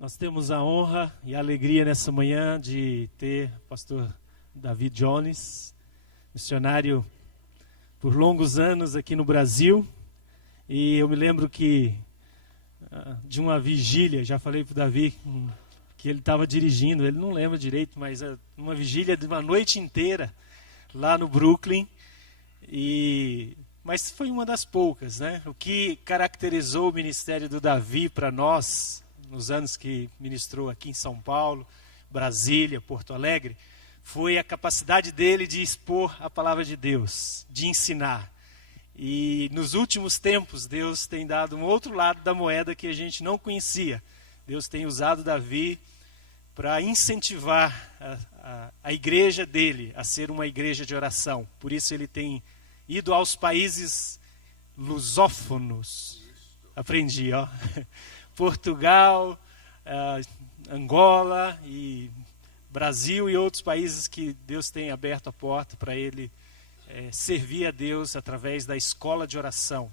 Nós temos a honra e a alegria nessa manhã de ter o pastor Davi Jones, missionário por longos anos aqui no Brasil. E eu me lembro que de uma vigília, já falei para o Davi que ele estava dirigindo, ele não lembra direito, mas uma vigília de uma noite inteira lá no Brooklyn. Mas foi uma das poucas, né? O que caracterizou o ministério do Davi para nós, nos anos que ministrou aqui em São Paulo, Brasília, Porto Alegre, foi a capacidade dele de expor a palavra de Deus, de ensinar. E nos últimos tempos, Deus tem dado um outro lado da moeda que a gente não conhecia. Deus tem usado Davi para incentivar a igreja dele a ser uma igreja de oração. Por isso ele tem ido aos países lusófonos. Aprendi, ó. Portugal, Angola e Brasil e outros países que Deus tem aberto a porta para ele servir a Deus através da escola de oração.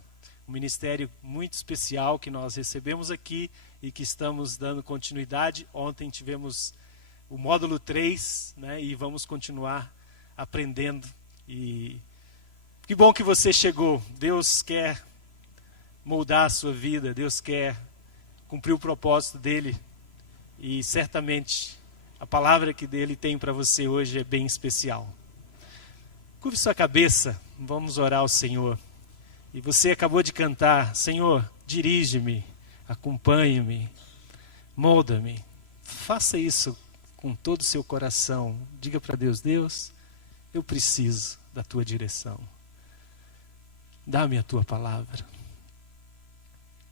Um ministério muito especial que nós recebemos aqui e que estamos dando continuidade. Ontem tivemos o módulo 3, né, e vamos continuar aprendendo. E que bom que você chegou. Deus quer moldar a sua vida, Deus quer cumprir o propósito dele, e certamente a palavra que dele tem para você hoje é bem especial. Curve sua cabeça, vamos orar ao Senhor. E você acabou de cantar: Senhor, dirige-me, acompanhe-me, molda-me. Faça isso com todo o seu coração. Diga para Deus: Deus, eu preciso da tua direção. Dá-me a tua palavra.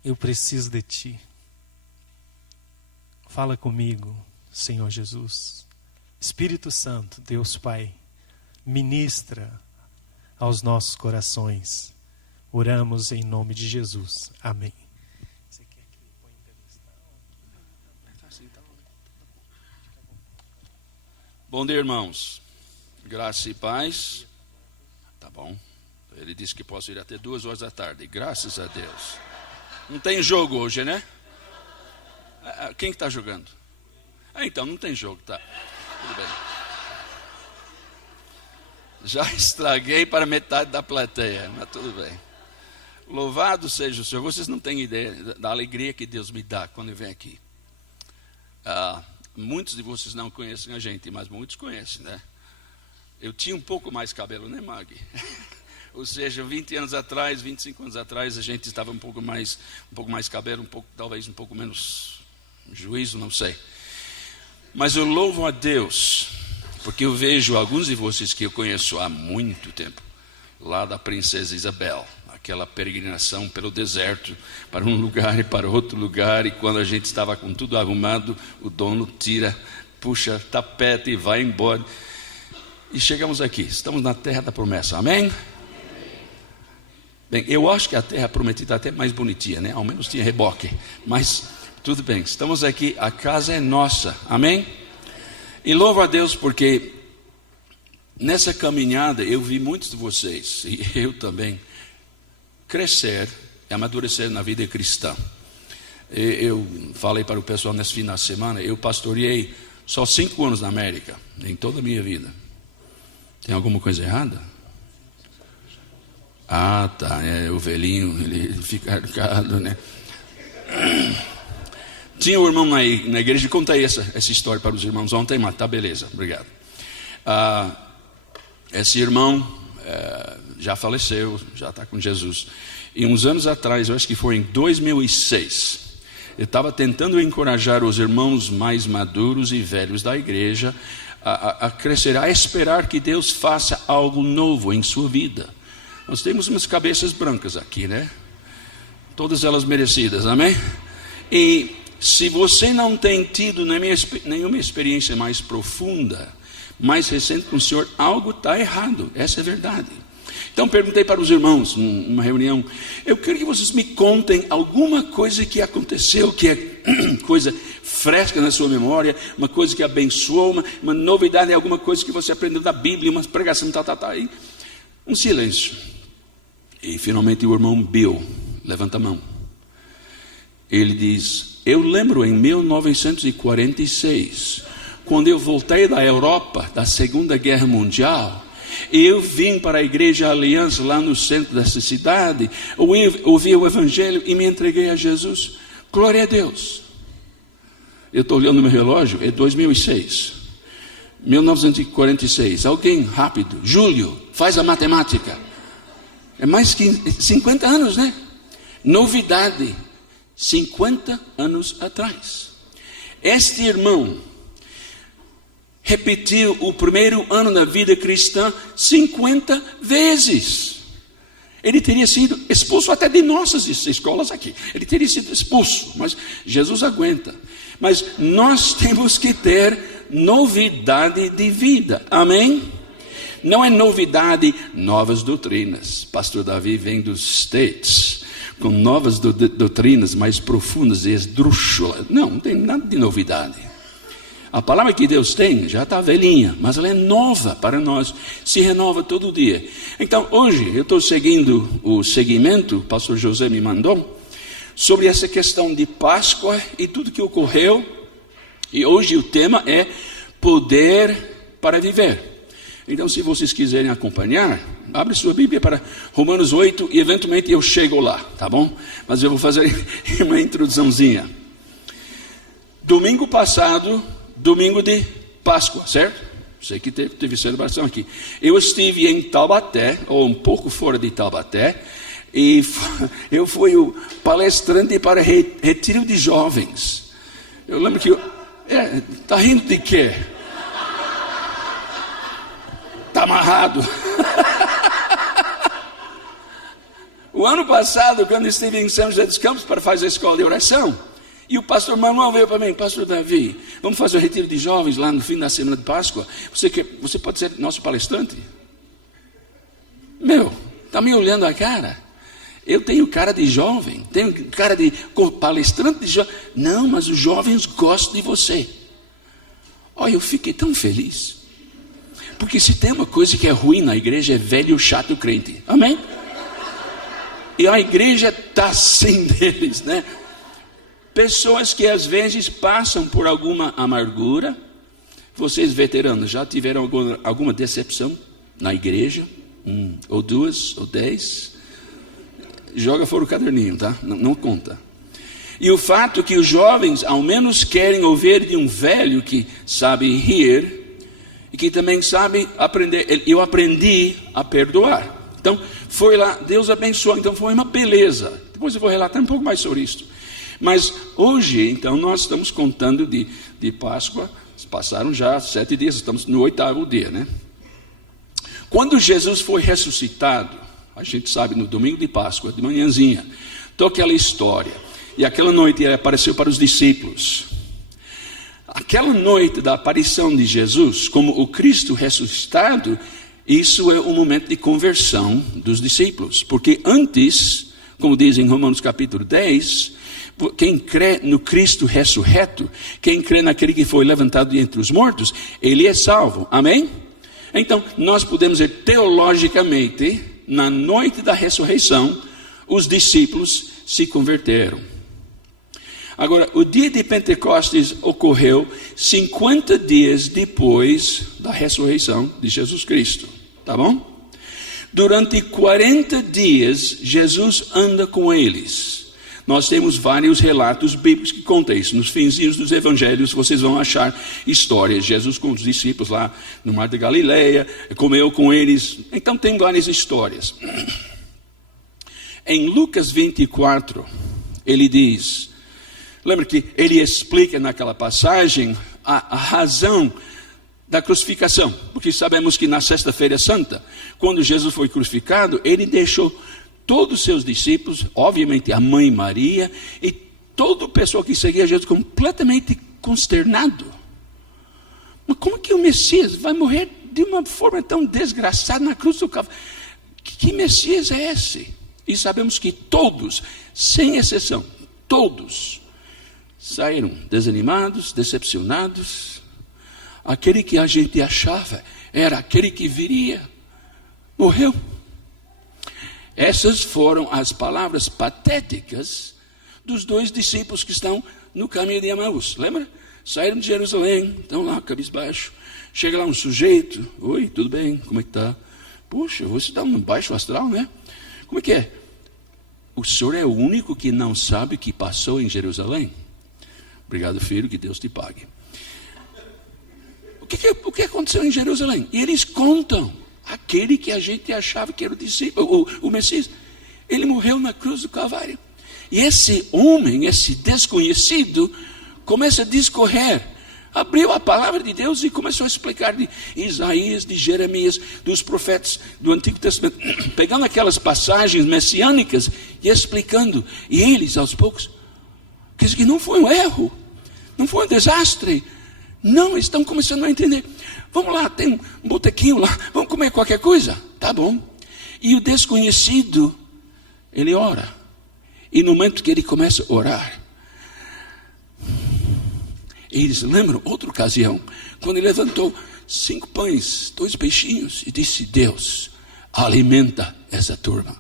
Eu preciso de ti. Fala comigo, Senhor Jesus. Espírito Santo, Deus Pai, ministra aos nossos corações. Oramos em nome de Jesus. Amém. Você quer que eu ponha Bom dia, irmãos. Graça e paz. Tá bom. Ele disse que posso ir até 2 horas da tarde. Graças a Deus. Não tem jogo hoje, né? Quem está jogando? Então, não tem jogo, tá? Tudo bem. Já estraguei para metade da plateia, mas tudo bem. Louvado seja o Senhor. Vocês não têm ideia da alegria que Deus me dá quando eu venho aqui. Muitos de vocês não conhecem a gente, mas muitos conhecem, né? Eu tinha um pouco mais cabelo, né, Mag? Ou seja, 20 anos atrás, 25 anos atrás, a gente estava um pouco mais cabelo, talvez um pouco menos juízo, não sei. Mas eu louvo a Deus, porque eu vejo alguns de vocês que eu conheço há muito tempo, lá da Princesa Isabel, aquela peregrinação pelo deserto, para um lugar e para outro lugar, e quando a gente estava com tudo arrumado, o dono tira, puxa tapete e vai embora. E chegamos aqui, estamos na terra da promessa, amém? Bem, eu acho que a terra prometida é até mais bonitinha, né? Ao menos tinha reboque, mas tudo bem, estamos aqui, a casa é nossa, amém? E louvo a Deus porque nessa caminhada eu vi muitos de vocês, e eu também, crescer e amadurecer na vida cristã. Eu falei para o pessoal nesse final de semana, eu pastoreei só 5 anos na América, em toda a minha vida. Tem alguma coisa errada? Tá, o velhinho, ele fica arcado, né? Tinha um irmão na igreja, contei essa história para os irmãos ontem, mas tá, beleza, obrigado. Esse irmão já faleceu, já está com Jesus. E uns anos atrás, eu acho que foi em 2006, eu estava tentando encorajar os irmãos mais maduros e velhos da igreja a crescer, a esperar que Deus faça algo novo em sua vida. Nós temos umas cabeças brancas aqui, né? Todas elas merecidas, amém? E se você não tem tido nenhuma experiência mais profunda, mais recente com o Senhor, algo está errado, essa é a verdade. Então perguntei para os irmãos, numa reunião, eu quero que vocês me contem alguma coisa que aconteceu, que é coisa fresca na sua memória, uma coisa que abençoou, uma novidade, alguma coisa que você aprendeu da Bíblia, uma pregação, aí. Um silêncio. E finalmente o irmão Bill levanta a mão. Ele diz: eu lembro em 1946, quando eu voltei da Europa, da Segunda Guerra Mundial, e eu vim para a Igreja Aliança, lá no centro dessa cidade, ouvi o Evangelho e me entreguei a Jesus. Glória a Deus. Eu estou olhando no meu relógio, é 2006. 1946. Alguém rápido. Júlio, faz a matemática. É mais que 50 anos, né? Novidade. 50 anos atrás. Este irmão repetiu o primeiro ano da vida cristã 50 vezes. Ele teria sido expulso até de nossas escolas aqui. Ele teria sido expulso, mas Jesus aguenta. Mas nós temos que ter novidade de vida. Amém? Não é novidade, novas doutrinas. Pastor Davi vem dos States, com novas doutrinas mais profundas e esdrúxulas. Não tem nada de novidade. A palavra que Deus tem já está velhinha, mas ela é nova para nós, se renova todo dia. Então hoje eu estou seguindo o segmento, o pastor José me mandou, sobre essa questão de Páscoa e tudo que ocorreu. E hoje o tema é poder para viver. Então, se vocês quiserem acompanhar, abre sua Bíblia para Romanos 8 e eventualmente eu chego lá, tá bom? Mas eu vou fazer uma introduçãozinha. Domingo passado, domingo de Páscoa, certo? Sei que teve celebração aqui. Eu estive em Taubaté, ou um pouco fora de Taubaté, e eu fui o palestrante para retiro de jovens. Eu lembro que... tá rindo de quê? Está amarrado. O ano passado, quando estive em São José dos Campos para fazer a escola de oração, e o pastor Manuel veio para mim: pastor Davi, vamos fazer o retiro de jovens lá no fim da semana de Páscoa. Você pode ser nosso palestrante? Está me olhando a cara. Eu tenho cara de jovem, tenho cara de palestrante de jovem. Não, mas os jovens gostam de você. Olha, eu fiquei tão feliz. Porque se tem uma coisa que é ruim na igreja, é velho, chato, crente. Amém? E a igreja está sem deles, né? Pessoas que às vezes passam por alguma amargura. Vocês veteranos já tiveram alguma decepção na igreja? Ou 2, ou 10? Joga fora o caderninho, tá? Não conta. E o fato que os jovens ao menos querem ouvir de um velho que sabe rir e que também sabe aprender. Eu aprendi a perdoar. Então, foi lá, Deus abençoou. Então, foi uma beleza. Depois eu vou relatar um pouco mais sobre isso. Mas hoje, então, nós estamos contando de Páscoa. Passaram já 7 dias, estamos no 8º dia, né? Quando Jesus foi ressuscitado, a gente sabe, no domingo de Páscoa, de manhãzinha, toca aquela história. E aquela noite ele apareceu para os discípulos. Aquela noite da aparição de Jesus, como o Cristo ressuscitado, isso é um momento de conversão dos discípulos. Porque antes, como diz em Romanos capítulo 10, quem crê no Cristo ressurreto, quem crê naquele que foi levantado entre os mortos, ele é salvo. Amém? Então, nós podemos dizer teologicamente, na noite da ressurreição, os discípulos se converteram. Agora, o dia de Pentecostes ocorreu 50 dias depois da ressurreição de Jesus Cristo, tá bom? Durante 40 dias, Jesus anda com eles. Nós temos vários relatos bíblicos que contam isso. Nos finzinhos dos evangelhos, vocês vão achar histórias. Jesus com os discípulos lá no Mar da Galileia, comeu com eles. Então, tem várias histórias. Em Lucas 24, ele diz... Lembra que ele explica naquela passagem a razão da crucificação. Porque sabemos que na sexta-feira santa, quando Jesus foi crucificado, ele deixou todos os seus discípulos, obviamente a mãe Maria, e todo o pessoal que seguia Jesus completamente consternado. Mas como que o Messias vai morrer de uma forma tão desgraçada na cruz do Calvário? Que Messias é esse? E sabemos que todos, sem exceção, todos saíram desanimados, decepcionados. Aquele que a gente achava era aquele que viria, morreu. Essas foram as palavras patéticas dos 2 discípulos que estão no caminho de Emaús. Lembra? Saíram de Jerusalém, estão lá, cabisbaixo. Chega lá um sujeito. Oi, tudo bem? Como é que está? Puxa, você está um baixo astral, né? Como é que é? O senhor é o único que não sabe o que passou em Jerusalém? Obrigado, filho, que Deus te pague. O que aconteceu em Jerusalém? E eles contam. Aquele que a gente achava que era o discípulo, o Messias, ele morreu na cruz do Calvário. E esse homem, esse desconhecido, começa a discorrer. Abriu a palavra de Deus e começou a explicar de Isaías, de Jeremias, dos profetas do Antigo Testamento, pegando aquelas passagens messiânicas e explicando. E eles, aos poucos, que não foi um erro, não foi um desastre. Não, estão começando a entender. Vamos lá, tem um botequinho lá, vamos comer qualquer coisa? Tá bom. E o desconhecido, ele ora. E no momento que ele começa a orar, eles lembram outra ocasião, quando ele levantou 5 pães, 2 peixinhos, e disse: Deus, alimenta essa turma.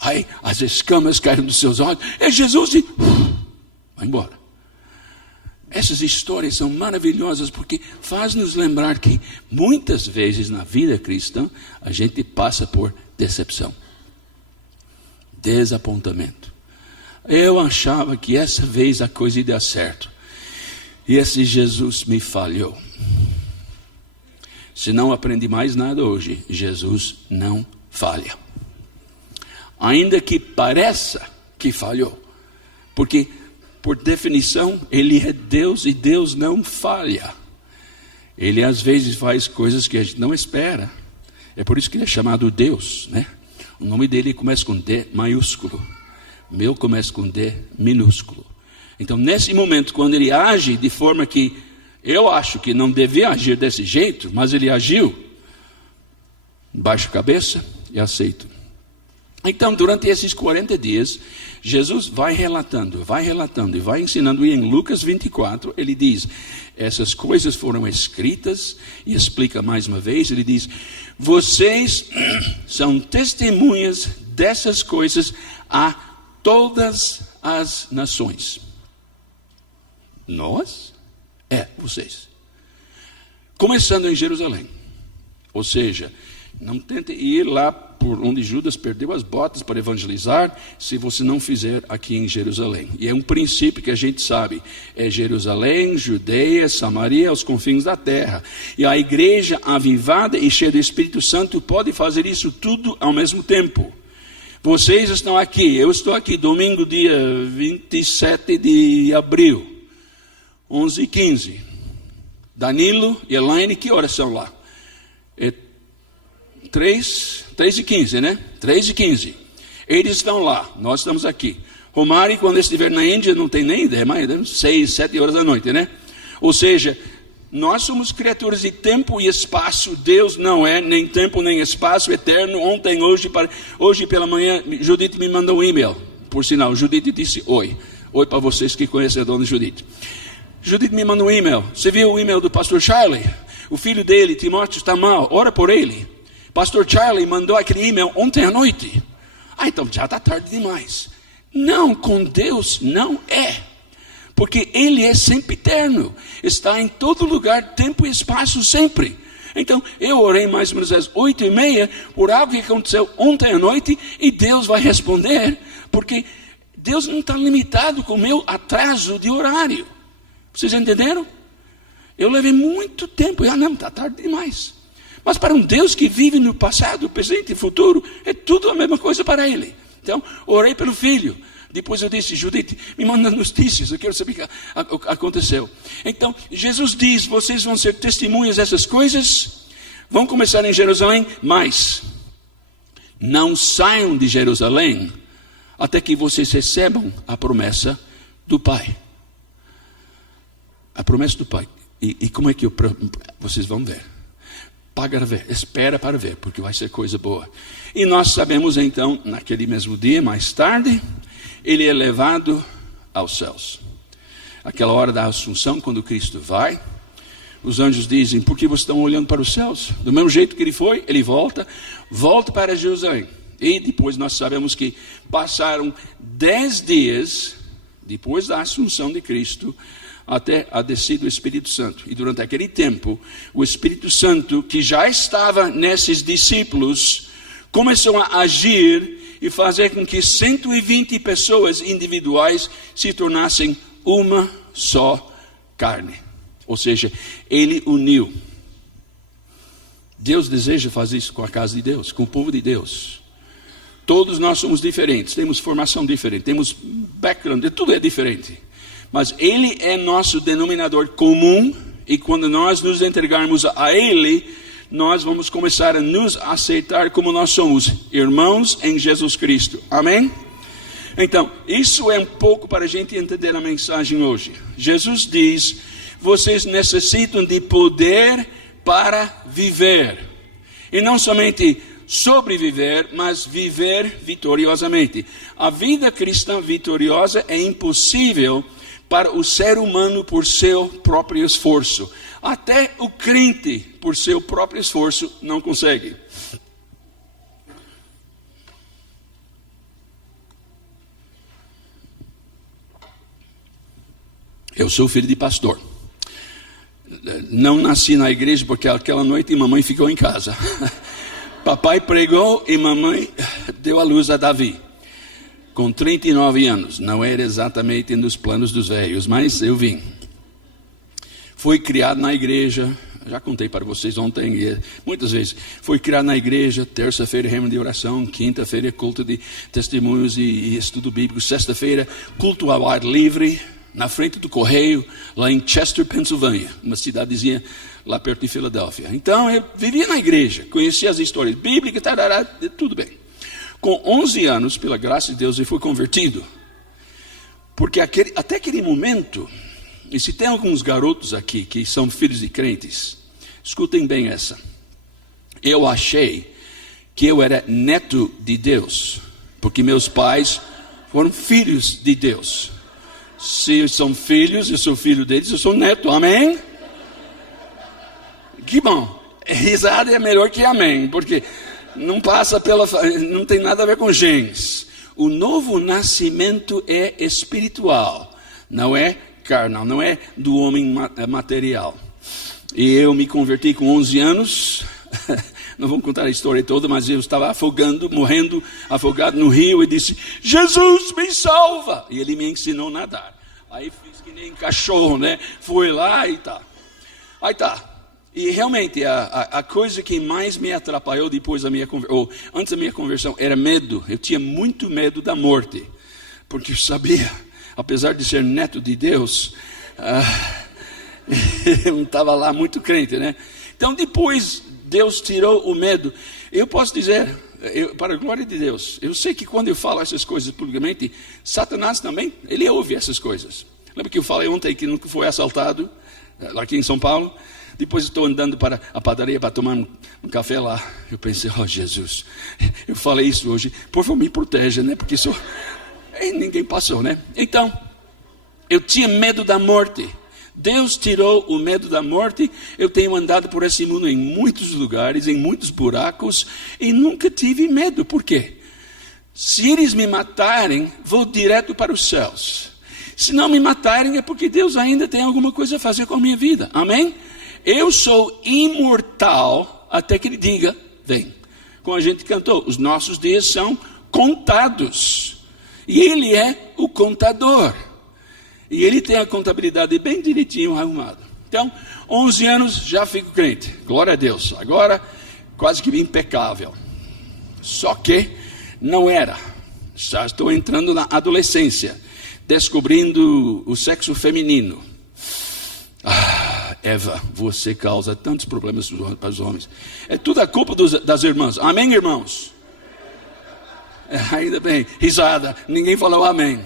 Aí as escamas caíram dos seus olhos, é Jesus, e vai embora. Essas histórias são maravilhosas porque faz nos lembrar que muitas vezes na vida cristã a gente passa por decepção, desapontamento. Eu achava que essa vez a coisa ia dar certo. E esse Jesus me falhou. Se não aprendi mais nada hoje, Jesus não falha. Ainda que pareça que falhou. Porque, por definição, Ele é Deus e Deus não falha. Ele às vezes faz coisas que a gente não espera. É por isso que Ele é chamado Deus, né? O nome dele começa com D maiúsculo. O meu começa com D minúsculo. Então, nesse momento, quando ele age de forma que eu acho que não devia agir desse jeito, mas ele agiu, baixo a cabeça e aceito. Então, durante esses 40 dias, Jesus vai relatando e vai ensinando. E em Lucas 24, ele diz, essas coisas foram escritas, e explica mais uma vez, ele diz, vocês são testemunhas dessas coisas a todas as nações. Nós? Vocês. Começando em Jerusalém. Ou seja, não tente ir lá por onde Judas perdeu as botas para evangelizar, se você não fizer aqui em Jerusalém. E é um princípio que a gente sabe. É Jerusalém, Judeia, Samaria, aos confins da terra. E a igreja avivada e cheia do Espírito Santo pode fazer isso tudo ao mesmo tempo. Vocês estão aqui, eu estou aqui, domingo, dia 27 de abril. 11h15. Danilo e Elaine, que horas são lá? 3h15, né? 3h15. Eles estão lá, nós estamos aqui. Romário, quando estiver na Índia, não tem nem ideia, mas 6, 7 horas da noite, né? Ou seja, nós somos criaturas de tempo e espaço. Deus não é nem tempo nem espaço eterno. Ontem, hoje pela manhã, Judite me mandou um e-mail. Por sinal, Judite disse oi. Oi para vocês que conhecem a dona Judite. Judite me mandou um e-mail. Você viu o e-mail do pastor Charlie? O filho dele, Timóteo, está mal. Ora por ele. Pastor Charlie mandou aquele e-mail ontem à noite. Então já está tarde demais. Não, com Deus não é. Porque Ele é sempre eterno. Está em todo lugar, tempo e espaço sempre. Então, eu orei mais ou menos às 8h30 por algo que aconteceu ontem à noite. E Deus vai responder. Porque Deus não está limitado com o meu atraso de horário. Vocês entenderam? Eu levei muito tempo. Não, está tarde demais. Mas para um Deus que vive no passado, presente e futuro, é tudo a mesma coisa para Ele. Então, orei pelo filho. Depois eu disse, Judite, me manda notícias, eu quero saber o que aconteceu. Então, Jesus diz, vocês vão ser testemunhas dessas coisas, vão começar em Jerusalém, mas não saiam de Jerusalém até que vocês recebam a promessa do Pai. A promessa do Pai. E como é que vocês vão ver? Para ver, espera para ver, porque vai ser coisa boa. E nós sabemos então, naquele mesmo dia, mais tarde, ele é levado aos céus. Aquela hora da Assunção, quando Cristo vai, os anjos dizem, por que vocês estão olhando para os céus? Do mesmo jeito que ele foi, ele volta para Jerusalém. E depois nós sabemos que passaram 10 dias depois da assunção de Cristo, até a descida do Espírito Santo. E durante aquele tempo, o Espírito Santo, que já estava nesses discípulos, começou a agir e fazer com que 120 pessoas individuais se tornassem uma só carne. Ou seja, ele uniu. Deus deseja fazer isso com a casa de Deus, com o povo de Deus. Todos nós somos diferentes, temos formação diferente, temos background, tudo é diferente. Mas Ele é nosso denominador comum, e quando nós nos entregarmos a Ele, nós vamos começar a nos aceitar como nós somos, irmãos em Jesus Cristo. Amém? Então, isso é um pouco para a gente entender a mensagem hoje. Jesus diz, vocês necessitam de poder para viver. E não somente sobreviver, mas viver vitoriosamente. A vida cristã vitoriosa é impossível para o ser humano por seu próprio esforço. Até o crente, por seu próprio esforço, não consegue. Eu sou filho de pastor. Não nasci na igreja porque aquela noite mamãe ficou em casa. Papai pregou e mamãe deu à luz a Davi. Com 39 anos, não era exatamente nos planos dos velhos, mas eu vim. Fui criado na igreja, já contei para vocês ontem, muitas vezes. Fui criado na igreja, terça-feira reunião de oração, quinta-feira culto de testemunhos e estudo bíblico, sexta-feira culto ao ar livre, na frente do correio, lá em Chester, Pensilvânia, uma cidadezinha lá perto de Filadélfia. Então eu vivia na igreja, conhecia as histórias bíblicas, tarará, tudo bem. Com 11 anos, pela graça de Deus, eu fui convertido. Porque até aquele momento, e se tem alguns garotos aqui que são filhos de crentes, escutem bem essa. Eu achei que eu era neto de Deus, porque meus pais foram filhos de Deus. Se são filhos, eu sou filho deles, eu sou neto, amém? Que bom, risada é melhor que amém, porque não tem nada a ver com genes. O novo nascimento é espiritual, não é carnal, não é do homem material. E eu me converti com 11 anos, não vou contar a história toda, mas eu estava morrendo afogado no rio e disse, Jesus me salva! E ele me ensinou a nadar. Aí fiz que nem cachorro, né? Fui lá e tá. Aí tá. E realmente a coisa que mais me atrapalhou depois da minha conversão, antes da minha conversão, era medo. Eu tinha muito medo da morte, porque eu sabia, apesar de ser neto de Deus, eu não estava lá muito crente, né? Então depois Deus tirou o medo. Eu posso dizer, para a glória de Deus, eu sei que quando eu falo essas coisas publicamente, Satanás também, ele ouve essas coisas. Lembra que eu falei ontem que nunca foi assaltado, aqui em São Paulo? Depois estou andando para a padaria para tomar um café lá. Eu pensei, Jesus, eu falei isso hoje, por favor me proteja, né? Porque ninguém passou, né? Então, eu tinha medo da morte. Deus tirou o medo da morte. Eu tenho andado por esse mundo em muitos lugares, em muitos buracos, e nunca tive medo. Por quê? Se eles me matarem, vou direto para os céus. Se não me matarem, é porque Deus ainda tem alguma coisa a fazer com a minha vida. Amém? Eu sou imortal até que Ele diga, vem. Como a gente cantou, os nossos dias são contados. E Ele é o contador. E Ele tem a contabilidade bem direitinho arrumada. Então, 11 anos já fico crente. Glória a Deus. Agora, quase que impecável. Só que não era. Já estou entrando na adolescência. Descobrindo o sexo feminino. Eva, você causa tantos problemas para os homens. É tudo a culpa das irmãs. Amém, irmãos? Ainda bem, risada. Ninguém falou amém.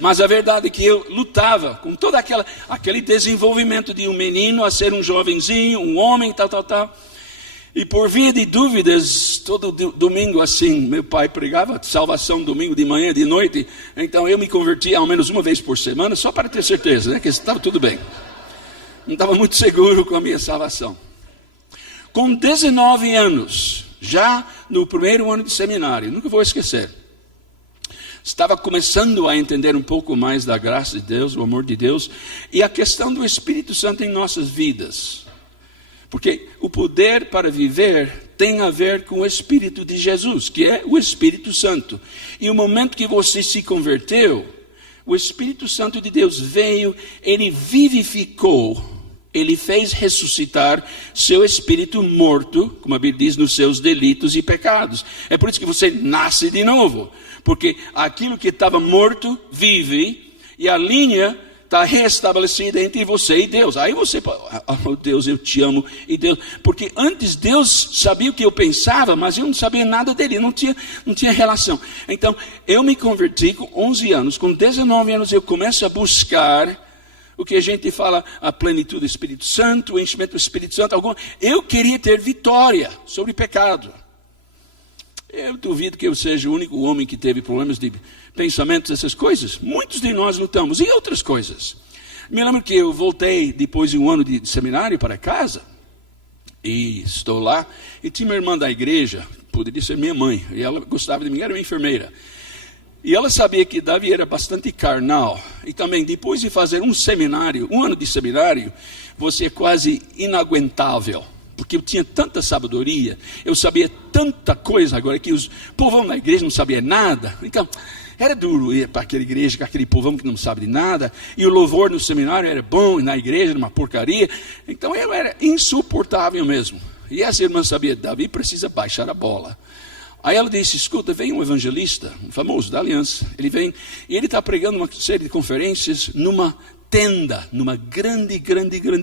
Mas a verdade é que eu lutava com todo aquele desenvolvimento de um menino a ser um jovenzinho, um homem, tal. E por via de dúvidas, todo domingo assim, meu pai pregava salvação domingo de manhã, de noite. Então eu me convertia ao menos uma vez por semana, só para ter certeza, né, que estava tudo bem. Não estava muito seguro com a minha salvação. Com 19 anos, já no primeiro ano de seminário, nunca vou esquecer. Estava começando a entender um pouco mais da graça de Deus, o amor de Deus, e a questão do Espírito Santo em nossas vidas. Porque o poder para viver tem a ver com o Espírito de Jesus, que é o Espírito Santo. E o momento que você se converteu, o Espírito Santo de Deus veio, ele vivificou, ele fez ressuscitar seu espírito morto, como a Bíblia diz, nos seus delitos e pecados. É por isso que você nasce de novo, porque aquilo que estava morto vive, e a linha está restabelecida entre você e Deus. Aí você fala, oh Deus, eu te amo, e Deus, porque antes Deus sabia o que eu pensava, mas eu não sabia nada dele, não tinha relação. Então, eu me converti com 11 anos, com 19 anos eu começo a buscar o que a gente fala, a plenitude do Espírito Santo, o enchimento do Espírito Santo. Eu queria ter vitória sobre pecado. Eu duvido que eu seja o único homem que teve problemas de pensamentos, essas coisas. Muitos de nós lutamos. E outras coisas. Me lembro que eu voltei depois de um ano de seminário para casa. E estou lá. E tinha uma irmã da igreja, poderia ser minha mãe. E ela gostava de mim, era uma enfermeira. E ela sabia que Davi era bastante carnal. E também, depois de fazer um ano de seminário, você é quase inaguentável. Porque eu tinha tanta sabedoria, eu sabia tanta coisa agora, que os povão da igreja não sabia nada. Então, era duro ir para aquela igreja com aquele povão que não sabe de nada. E o louvor no seminário era bom, e na igreja era uma porcaria. Então, eu era insuportável mesmo. E essa irmã sabia, Davi precisa baixar a bola. Aí ela disse, escuta, vem um evangelista, um famoso da Aliança. Ele vem e ele está pregando uma série de conferências numa tenda, numa grande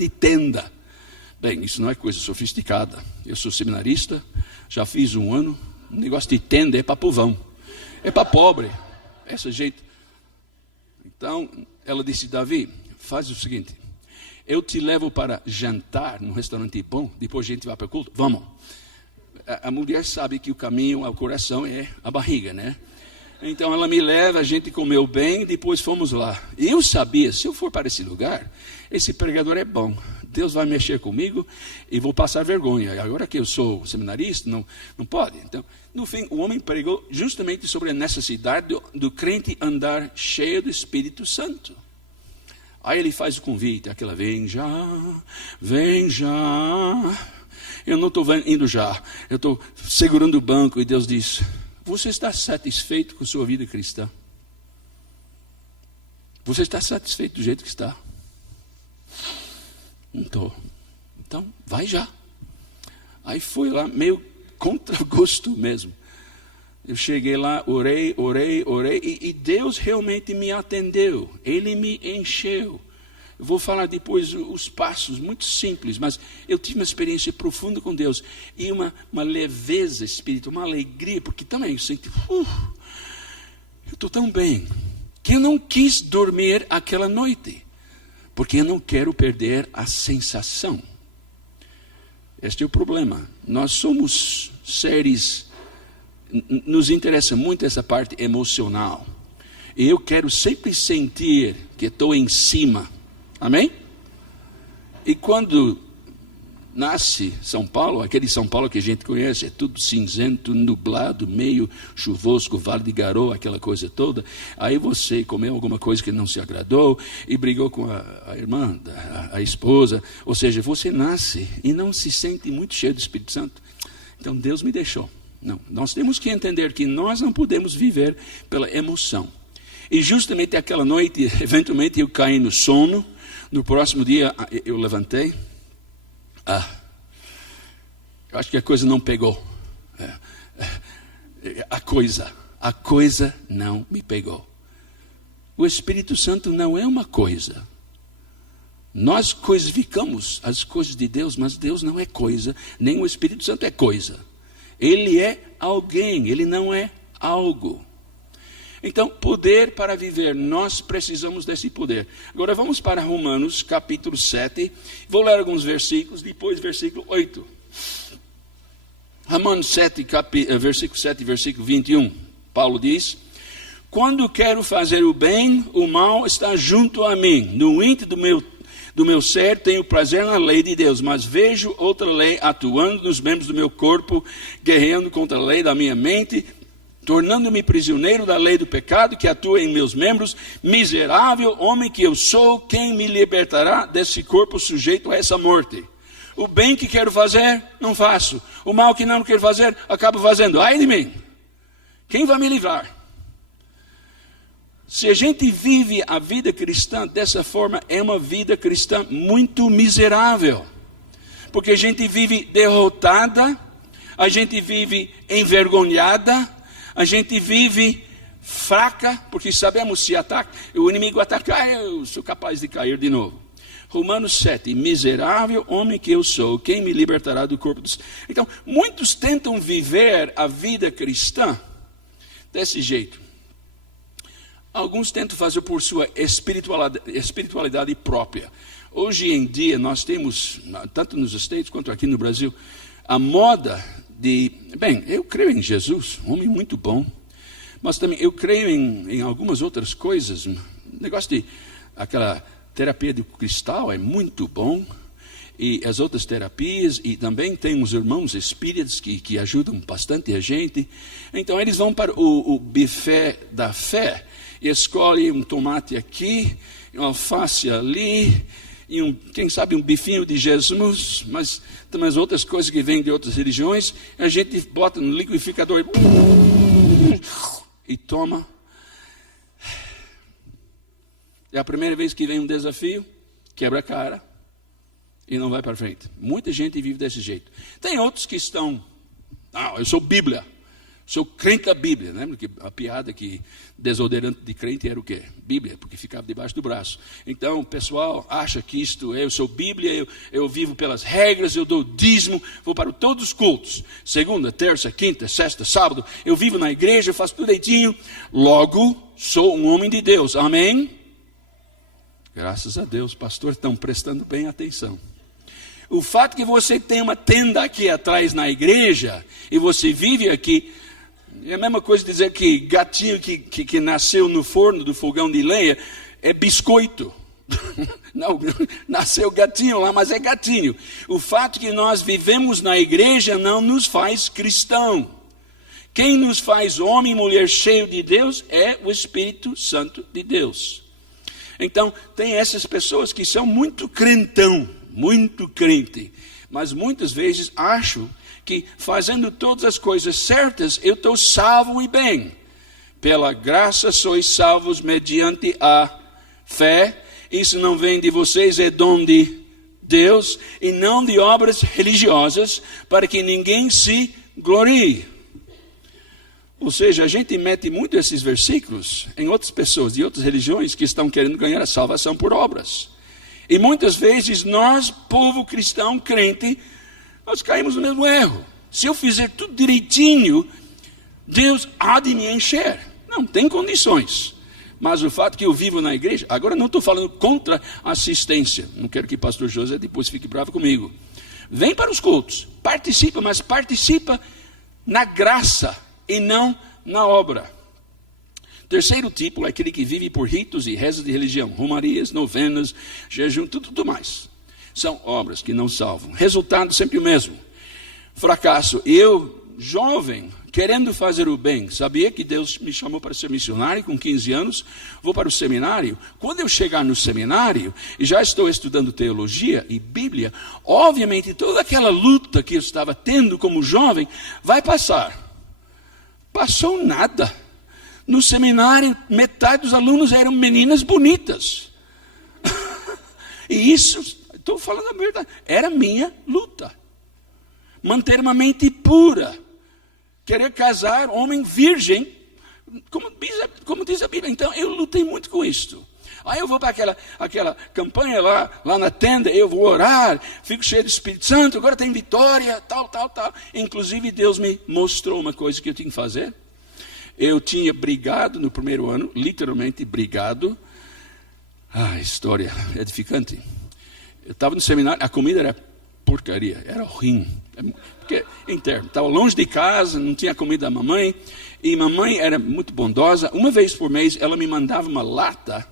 tenda. Bem, isso não é coisa sofisticada. Eu sou seminarista, já fiz um ano. O negócio de tenda é para povão, é para pobre, esse jeito. Então, ela disse, Davi, faz o seguinte, eu te levo para jantar num restaurante bom, depois a gente vai para o culto, vamos. A mulher sabe que o caminho ao coração é a barriga, né? Então ela me leva, a gente comeu bem, depois fomos lá. E eu sabia, se eu for para esse lugar, esse pregador é bom. Deus vai mexer comigo e vou passar vergonha. Agora que eu sou seminarista, não pode. Então, no fim, o homem pregou justamente sobre a necessidade do crente andar cheio do Espírito Santo. Aí ele faz o convite, aquela vem já. Eu não estou indo já, eu estou segurando o banco e Deus diz, você está satisfeito com a sua vida cristã? Você está satisfeito do jeito que está? Não estou. Então, vai já. Aí foi lá, meio contra gosto mesmo. Eu cheguei lá, orei, e Deus realmente me atendeu. Ele me encheu. Eu vou falar depois os passos, muito simples, mas eu tive uma experiência profunda com Deus. E uma leveza espiritual, uma alegria, porque também eu senti, eu estou tão bem, que eu não quis dormir aquela noite, porque eu não quero perder a sensação. Este é o problema. Nós somos seres, nos interessa muito essa parte emocional. E eu quero sempre sentir que estou em cima. Amém? E quando nasce São Paulo, aquele São Paulo que a gente conhece, é tudo cinzento, nublado, meio chuvoso, Vale de Garoa, aquela coisa toda. Aí você comeu alguma coisa que não se agradou e brigou com a irmã, a esposa. Ou seja, você nasce e não se sente muito cheio do Espírito Santo. Então Deus me deixou. Não, nós temos que entender que nós não podemos viver pela emoção. E justamente aquela noite, eventualmente eu caí no sono. No próximo dia eu levantei. Eu acho que a coisa não pegou. A coisa não me pegou. O Espírito Santo não é uma coisa. Nós coisificamos as coisas de Deus, mas Deus não é coisa, nem o Espírito Santo é coisa. Ele é alguém, ele não é algo. Então, poder para viver, nós precisamos desse poder. Agora vamos para Romanos, capítulo 7. Vou ler alguns versículos, depois versículo 8. Romanos 7, versículo 7, versículo 21. Paulo diz, quando quero fazer o bem, o mal está junto a mim. No íntimo do meu ser tenho prazer na lei de Deus, mas vejo outra lei atuando nos membros do meu corpo, guerreando contra a lei da minha mente, tornando-me prisioneiro da lei do pecado que atua em meus membros. Miserável homem que eu sou, quem me libertará desse corpo sujeito a essa morte? O bem que quero fazer, não faço. O mal que não quero fazer, acabo fazendo. Ai de mim! Quem vai me livrar? Se a gente vive a vida cristã dessa forma, é uma vida cristã muito miserável. Porque a gente vive derrotada, a gente vive envergonhada, a gente vive fraca, porque sabemos se o inimigo atacar, eu sou capaz de cair de novo. Romanos 7, miserável homem que eu sou, quem me libertará do corpo dos... Então, muitos tentam viver a vida cristã desse jeito. Alguns tentam fazer por sua espiritualidade própria. Hoje em dia, nós temos, tanto nos Estados quanto aqui no Brasil, a moda de... Bem, eu creio em Jesus, um homem muito bom, mas também eu creio em algumas outras coisas. O negócio de aquela terapia de cristal é muito bom, e as outras terapias, e também tem os irmãos espíritas que ajudam bastante a gente. Então, eles vão para o buffet da fé, e escolhe um tomate aqui, uma alface ali, e quem sabe um bifinho de Jesus, mas também as outras coisas que vêm de outras religiões, a gente bota no liquidificador e toma. É a primeira vez que vem um desafio, quebra a cara e não vai para frente. Muita gente vive desse jeito. Tem outros que estão, eu sou Bíblia. Sou crente da Bíblia, né? Porque a piada que desodorante de crente era o quê? Bíblia, porque ficava debaixo do braço. Então, o pessoal acha que eu sou Bíblia, eu vivo pelas regras, eu dou dízimo, vou para todos os cultos. Segunda, terça, quinta, sexta, sábado, eu vivo na igreja, eu faço tudo direitinho. Logo, sou um homem de Deus. Amém? Graças a Deus, pastor, estão prestando bem atenção. O fato que você tem uma tenda aqui atrás na igreja, e você vive aqui, é a mesma coisa dizer que gatinho que nasceu no forno do fogão de lenha é biscoito. Não, nasceu gatinho lá, mas é gatinho. O fato que nós vivemos na igreja não nos faz cristão. Quem nos faz homem e mulher cheio de Deus é o Espírito Santo de Deus. Então, tem essas pessoas que são muito crentão, muito crente, mas muitas vezes acham que fazendo todas as coisas certas, eu estou salvo e bem. Pela graça sois salvos mediante a fé. Isso não vem de vocês, é dom de Deus, e não de obras religiosas, para que ninguém se glorie. Ou seja, a gente mete muito esses versículos em outras pessoas de outras religiões que estão querendo ganhar a salvação por obras. E muitas vezes nós, povo cristão, crente, nós caímos no mesmo erro. Se eu fizer tudo direitinho, Deus há de me encher. Não, tem condições. Mas o fato que eu vivo na igreja, agora não estou falando contra a assistência. Não quero que o pastor José depois fique bravo comigo. Vem para os cultos, participa, mas participa na graça e não na obra. Terceiro tipo é aquele que vive por ritos e rezas de religião, romarias, novenas, jejum, tudo mais. São obras que não salvam. Resultado sempre o mesmo. Fracasso. Eu, jovem, querendo fazer o bem, sabia que Deus me chamou para ser missionário com 15 anos, vou para o seminário. Quando eu chegar no seminário, e já estou estudando teologia e Bíblia, obviamente toda aquela luta que eu estava tendo como jovem, vai passar. Passou nada. No seminário, metade dos alunos eram meninas bonitas. E isso, estou falando a verdade, era minha luta. Manter uma mente pura. Querer casar, homem virgem, como diz a Bíblia. Então, eu lutei muito com isto. Aí eu vou para aquela campanha lá na tenda, eu vou orar, fico cheio do Espírito Santo, agora tem vitória, tal. Inclusive, Deus me mostrou uma coisa que eu tinha que fazer. Eu tinha brigado no primeiro ano, literalmente brigado. História edificante. Eu estava no seminário, a comida era porcaria, era ruim. Porque, interno, estava longe de casa, não tinha comida da mamãe. E mamãe era muito bondosa. Uma vez por mês, ela me mandava uma lata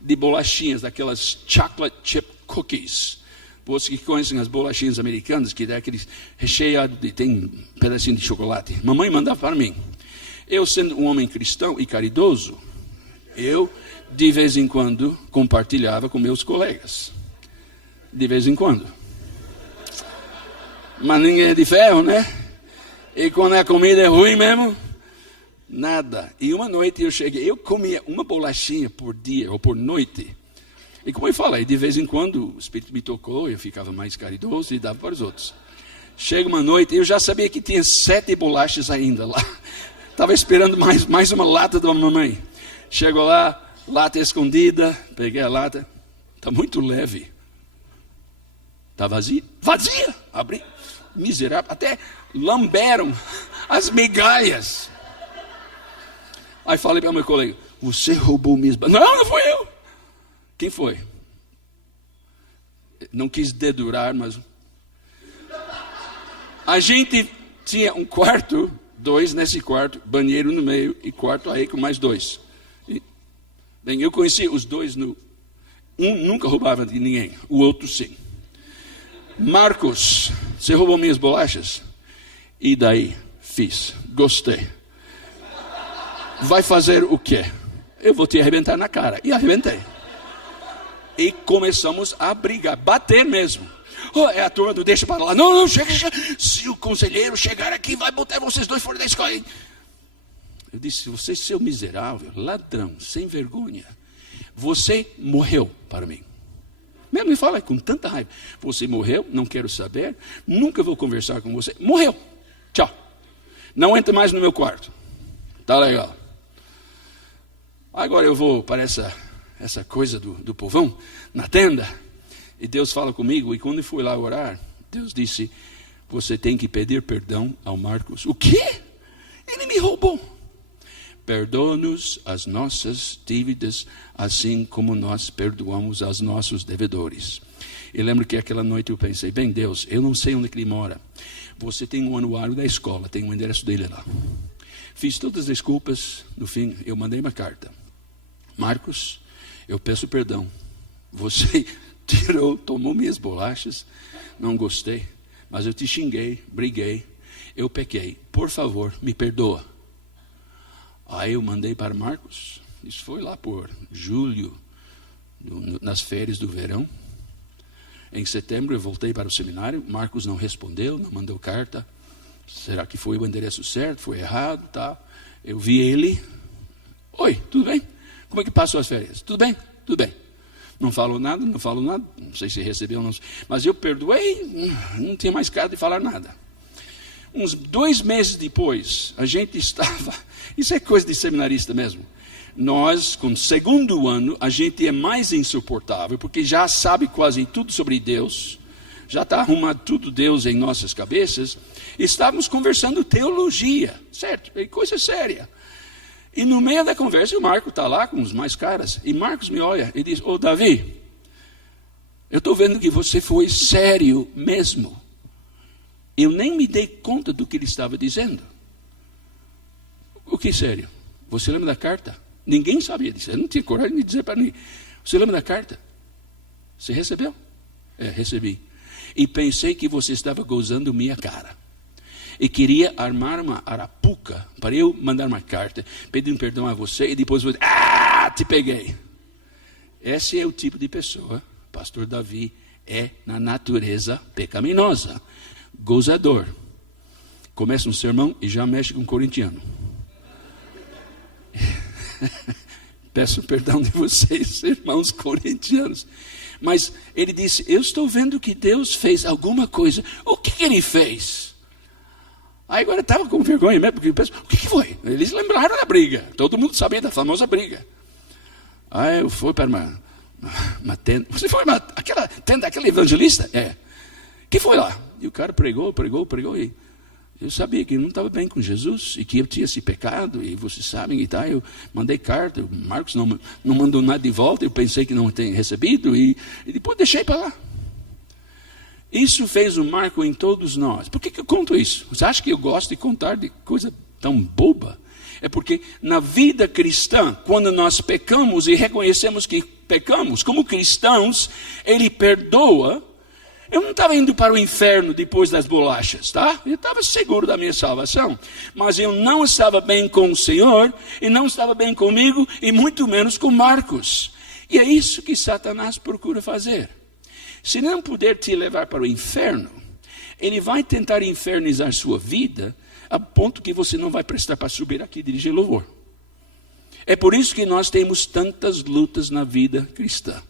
de bolachinhas, daquelas chocolate chip cookies. Vocês que conhecem as bolachinhas americanas, que dá aquele recheado, tem um pedacinho de chocolate. Mamãe mandava para mim. Eu, sendo um homem cristão e caridoso, eu, de vez em quando, compartilhava com meus colegas. De vez em quando. Mas ninguém é de ferro, né? E quando a comida é ruim mesmo, nada. E uma noite eu comia uma bolachinha por dia ou por noite. E como eu falei, de vez em quando o Espírito me tocou, eu ficava mais caridoso e dava para os outros. Chega uma noite, eu já sabia que tinha 7 bolachas ainda lá. Estava esperando mais uma lata da mamãe. Chegou lá, lata escondida, peguei a lata. Está muito leve. Está vazia? Vazia! Abri. Miserável. Até lamberam as migalhas. Aí falei para meu colega, você roubou mesmo? Não fui eu. Quem foi? Não quis dedurar, mas... A gente tinha um quarto, 2 nesse quarto, banheiro no meio e quarto aí com mais 2. Bem, eu conheci os 2 um nunca roubava de ninguém, o outro sim. Marcos, você roubou minhas bolachas? E daí? Fiz, gostei. Vai fazer o quê? Eu vou te arrebentar na cara. E arrebentei. E começamos a brigar, bater mesmo. Oh, é a turma do deixa para lá. Não, chega. Se o conselheiro chegar aqui, vai botar vocês 2 fora da escola. Eu disse, você, seu miserável, ladrão, sem vergonha, você morreu para mim. Mesmo me fala com tanta raiva. Você morreu, não quero saber, nunca vou conversar com você. Morreu, tchau. Não entra mais no meu quarto. Tá legal. Agora eu vou para essa coisa do povão, na tenda, e Deus fala comigo, e quando eu fui lá orar, Deus disse, você tem que pedir perdão ao Marcos. O quê? Ele me roubou. Perdoa-nos as nossas dívidas, assim como nós perdoamos aos nossos devedores. Eu lembro que aquela noite eu pensei, bem Deus, eu não sei onde ele mora. Você tem um anuário da escola, tem um endereço dele lá. Fiz todas as desculpas, no fim eu mandei uma carta. Marcos, eu peço perdão. Você tomou minhas bolachas, não gostei, mas eu te xinguei, briguei, eu pequei. Por favor, me perdoa. Aí eu mandei para Marcos, isso foi lá por julho, nas férias do verão. Em setembro eu voltei para o seminário, Marcos não respondeu, não mandou carta. Será que foi o endereço certo, foi errado, tá? Eu vi ele, oi, tudo bem? Como é que passou as férias? Tudo bem? Tudo bem. Não falou nada, não sei se recebeu ou não. Mas eu perdoei, não tinha mais cara de falar nada. Uns 2 meses depois, a gente estava... Isso é coisa de seminarista mesmo. Nós, com o 2º ano, a gente é mais insuportável, porque já sabe quase tudo sobre Deus, já está arrumado tudo Deus em nossas cabeças. Estávamos conversando teologia, certo? É coisa séria. E no meio da conversa, o Marco está lá com os mais caras. E Marcos me olha e diz, ô Davi, eu estou vendo que você foi sério mesmo. Eu nem me dei conta do que ele estava dizendo. O que sério? Você lembra da carta? Ninguém sabia disso. Eu não tinha coragem de dizer para ninguém. Você lembra da carta? Você recebeu? Recebi. E pensei que você estava gozando minha cara. E queria armar uma arapuca para eu mandar uma carta, pedindo perdão a você, e depois você, te peguei. Esse é o tipo de pessoa, pastor Davi, é na natureza pecaminosa, gozador. Começa um sermão e já mexe com um corintiano. Peço perdão de vocês, irmãos corintianos. Mas ele disse, eu estou vendo que Deus fez alguma coisa. O que ele fez? Aí agora estava com vergonha mesmo, porque eu penso, o que foi? Eles lembraram da briga. Todo mundo sabia da famosa briga. Aí eu fui para uma tenda. Você foi aquela tenda daquele evangelista? Que foi lá? E o cara pregou. E eu sabia que não estava bem com Jesus e que eu tinha esse pecado. E vocês sabem, e tá, eu mandei carta. O Marcos não mandou nada de volta. Eu pensei que não tinha recebido. E depois deixei para lá. Isso fez um marco em todos nós. Por que eu conto isso? Você acha que eu gosto de contar de coisa tão boba? É porque na vida cristã, quando nós pecamos e reconhecemos que pecamos, como cristãos, Ele perdoa Eu não estava indo para o inferno depois das bolachas, tá? Eu estava seguro da minha salvação. Mas eu não estava bem com o Senhor, e não estava bem comigo, e muito menos com Marcos. E é isso que Satanás procura fazer. Se não puder te levar para o inferno, ele vai tentar infernizar sua vida, a ponto que você não vai prestar para subir aqui e dirigir louvor. É por isso que nós temos tantas lutas na vida cristã.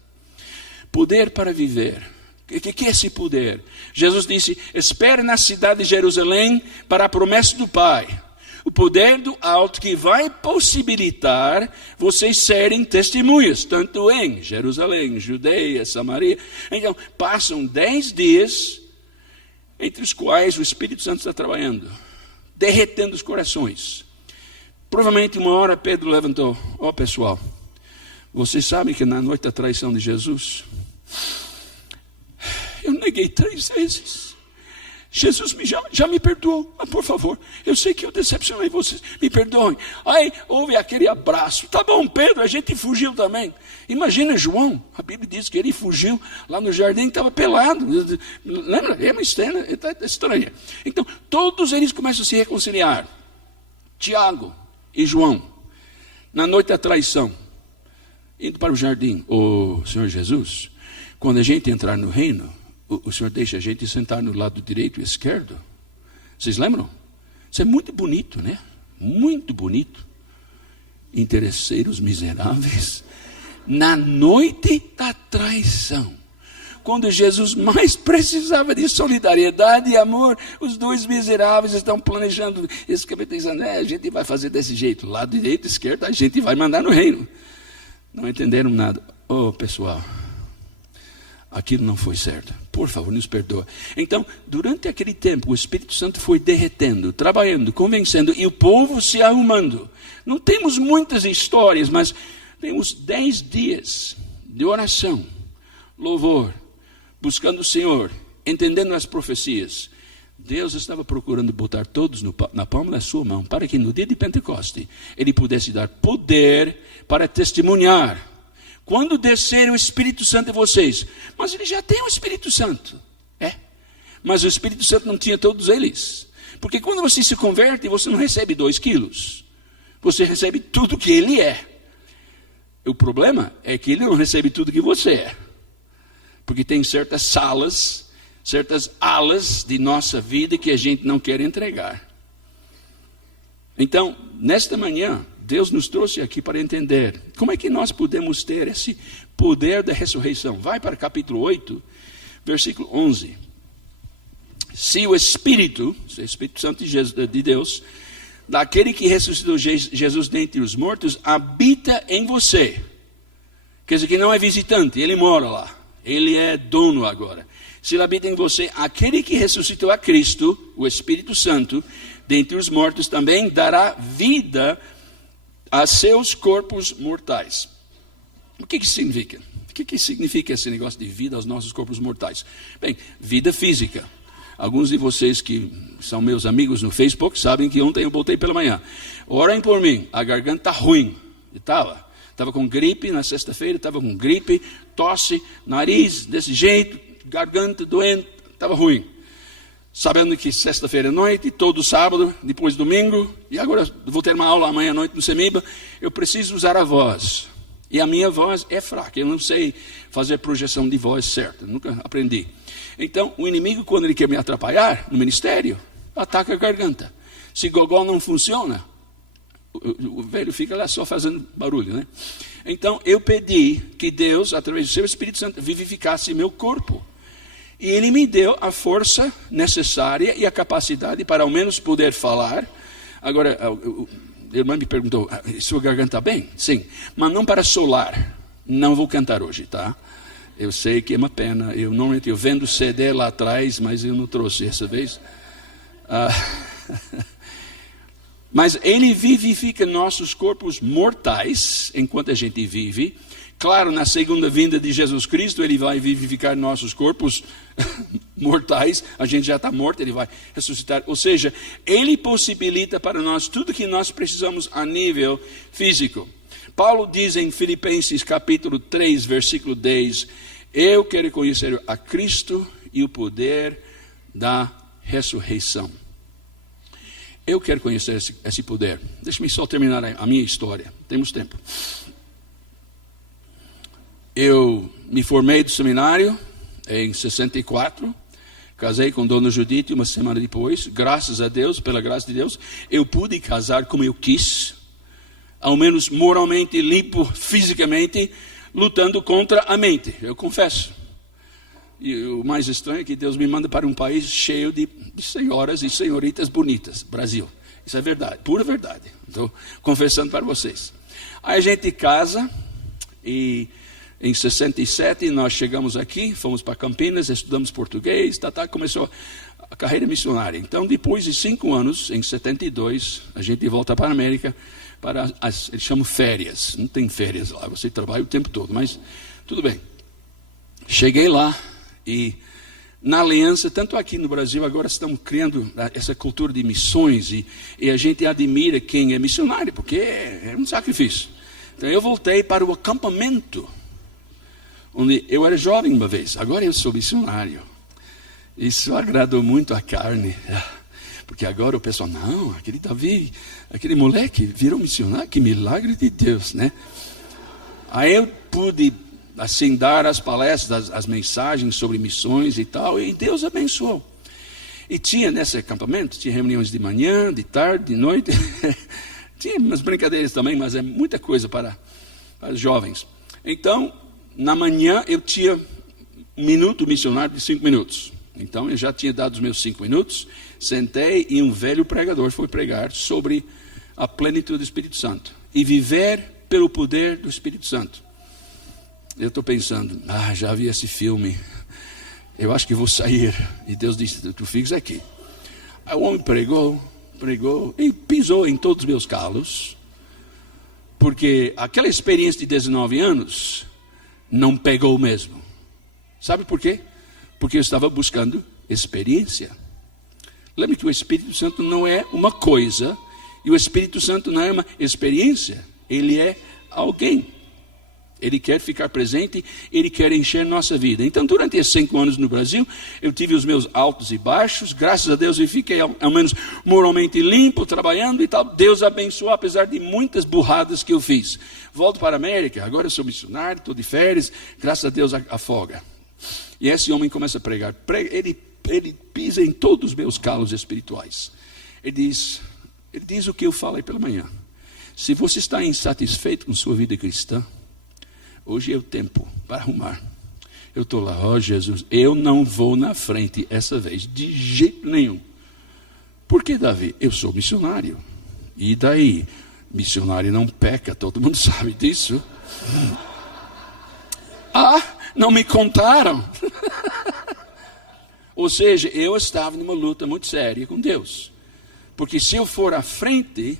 Poder para viver. O que é esse poder? Jesus disse, espere na cidade de Jerusalém para a promessa do Pai. O poder do alto que vai possibilitar vocês serem testemunhas, tanto em Jerusalém, Judeia, Samaria. Então, passam 10 dias, entre os quais o Espírito Santo está trabalhando, derretendo os corações. Provavelmente uma hora Pedro levantou, pessoal, vocês sabem que na noite da traição de Jesus, eu neguei 3 vezes. Jesus já me perdoou, mas por favor, eu sei que eu decepcionei vocês, me perdoem. Aí houve aquele abraço, tá bom Pedro, a gente fugiu também. Imagina João, a Bíblia diz que ele fugiu lá no jardim, estava pelado. Lembra? É uma cena estranha. Então, todos eles começam a se reconciliar. Tiago e João, na noite da traição, indo para o jardim, o Senhor Jesus, quando a gente entrar no reino, o Senhor deixa a gente sentar no lado direito e esquerdo. Vocês lembram? Isso é muito bonito, né? Muito bonito. Interesseiros miseráveis. Na noite da traição, quando Jesus mais precisava de solidariedade e amor, os 2 miseráveis estão planejando, dizendo, a gente vai fazer desse jeito, lado direito e esquerdo, a gente vai mandar no reino. Não entenderam nada. Pessoal, aquilo não foi certo. Por favor, nos perdoa. Então, durante aquele tempo, o Espírito Santo foi derretendo, trabalhando, convencendo, e o povo se arrumando. Não temos muitas histórias, mas temos 10 dias de oração, louvor, buscando o Senhor, entendendo as profecias. Deus estava procurando botar todos na palma da sua mão, para que no dia de Pentecoste, Ele pudesse dar poder para testemunhar. Quando descer o Espírito Santo em vocês, mas ele já tem o Espírito Santo, mas o Espírito Santo não tinha todos eles, porque quando você se converte, você não recebe 2 quilos, você recebe tudo que ele é. O problema é que ele não recebe tudo que você é, porque tem certas salas, certas alas de nossa vida que a gente não quer entregar. Então, nesta manhã, Deus nos trouxe aqui para entender como é que nós podemos ter esse poder da ressurreição. Vai para capítulo 8, versículo 11. Se o Espírito Santo de Deus, daquele que ressuscitou Jesus dentre os mortos, habita em você. Quer dizer que não é visitante, ele mora lá. Ele é dono agora. Se ele habita em você, aquele que ressuscitou a Cristo, o Espírito Santo, dentre os mortos, também dará vida a seus corpos mortais. O que isso significa? O que significa esse negócio de vida aos nossos corpos mortais? Bem, vida física. Alguns de vocês que são meus amigos no Facebook sabem que ontem eu voltei pela manhã. Orem por mim, a garganta está ruim. Estava com gripe na sexta-feira, estava com gripe, tosse, nariz desse jeito, garganta doente, estava ruim. Sabendo que sexta-feira à noite, todo sábado, depois domingo, e agora vou ter uma aula amanhã à noite no Semiba, eu preciso usar a voz. E a minha voz é fraca, eu não sei fazer projeção de voz certa, nunca aprendi. Então, o inimigo, quando ele quer me atrapalhar no ministério, ataca a garganta. Se gogó não funciona, o velho fica lá só fazendo barulho, né? Então, eu pedi que Deus, através do seu Espírito Santo, vivificasse meu corpo. E ele me deu a força necessária e a capacidade para ao menos poder falar. Agora, a irmã me perguntou, sua garganta está bem? Sim, mas não para solar. Não vou cantar hoje, tá? Eu sei que é uma pena. Normalmente eu vendo CD lá atrás, mas eu não trouxe essa vez. Mas ele vivifica nossos corpos mortais enquanto a gente vive. Claro, na segunda vinda de Jesus Cristo, ele vai vivificar nossos corpos mortais. A gente já está morto, ele vai ressuscitar. Ou seja, ele possibilita para nós tudo que nós precisamos a nível físico. Paulo diz em Filipenses capítulo 3, versículo 10, eu quero conhecer a Cristo e o poder da ressurreição. Eu quero conhecer esse poder. Deixe-me só terminar a minha história. Temos tempo. Eu me formei do seminário em 64. Casei com Dona Judite uma semana depois. Graças a Deus, pela graça de Deus, eu pude casar como eu quis. Ao menos moralmente limpo, fisicamente, lutando contra a mente. Eu confesso. E o mais estranho é que Deus me manda para um país cheio de senhoras e senhoritas bonitas. Brasil. Isso é verdade, pura verdade. Estou confessando para vocês. Aí a gente casa e em 67 nós chegamos aqui, fomos para Campinas, estudamos português, começou a carreira missionária. Então depois de 5 anos, em 72, a gente volta para a América para eles chamam férias. Não tem férias lá, você trabalha o tempo todo, mas tudo bem. Cheguei lá e na aliança, tanto aqui no Brasil, agora estamos criando essa cultura de missões e a gente admira quem é missionário, porque é um sacrifício. Então eu voltei para o acampamento, onde eu era jovem uma vez, agora eu sou missionário. Isso agradou muito a carne, porque agora o pessoal, não, aquele Davi, aquele moleque virou missionário, que milagre de Deus, né? Aí eu pude assim dar as palestras, as mensagens sobre missões e tal, e Deus abençoou. E tinha nesse acampamento, tinha reuniões de manhã, de tarde, de noite, tinha umas brincadeiras também, mas é muita coisa para os jovens. Então, na manhã eu tinha um minuto missionário de 5 minutos. Então eu já tinha dado os meus 5 minutos, sentei e um velho pregador foi pregar sobre a plenitude do Espírito Santo. E viver pelo poder do Espírito Santo. Eu estou pensando, já vi esse filme, eu acho que vou sair. E Deus disse, tu fiques aqui. Aí o homem pregou, e pisou em todos os meus calos, porque aquela experiência de 19 anos não pegou mesmo. Sabe por quê? Porque eu estava buscando experiência. Lembre que o Espírito Santo não é uma coisa, e o Espírito Santo não é uma experiência, ele é alguém. Ele quer ficar presente, ele quer encher nossa vida. Então, durante esses 5 anos no Brasil, eu tive os meus altos e baixos. Graças a Deus, eu fiquei ao menos moralmente limpo, trabalhando e tal. Deus abençoou, apesar de muitas burradas que eu fiz. Volto para a América, agora eu sou missionário, estou de férias. Graças a Deus, afoga. E esse homem começa a pregar. Ele pisa em todos os meus calos espirituais. Ele diz o que eu falei pela manhã. Se você está insatisfeito com sua vida cristã, hoje é o tempo para arrumar. Eu estou lá, Jesus, eu não vou na frente essa vez, de jeito nenhum. Por que, Davi? Eu sou missionário. E daí? Missionário não peca, todo mundo sabe disso. Não me contaram. Ou seja, eu estava numa luta muito séria com Deus. Porque se eu for à frente,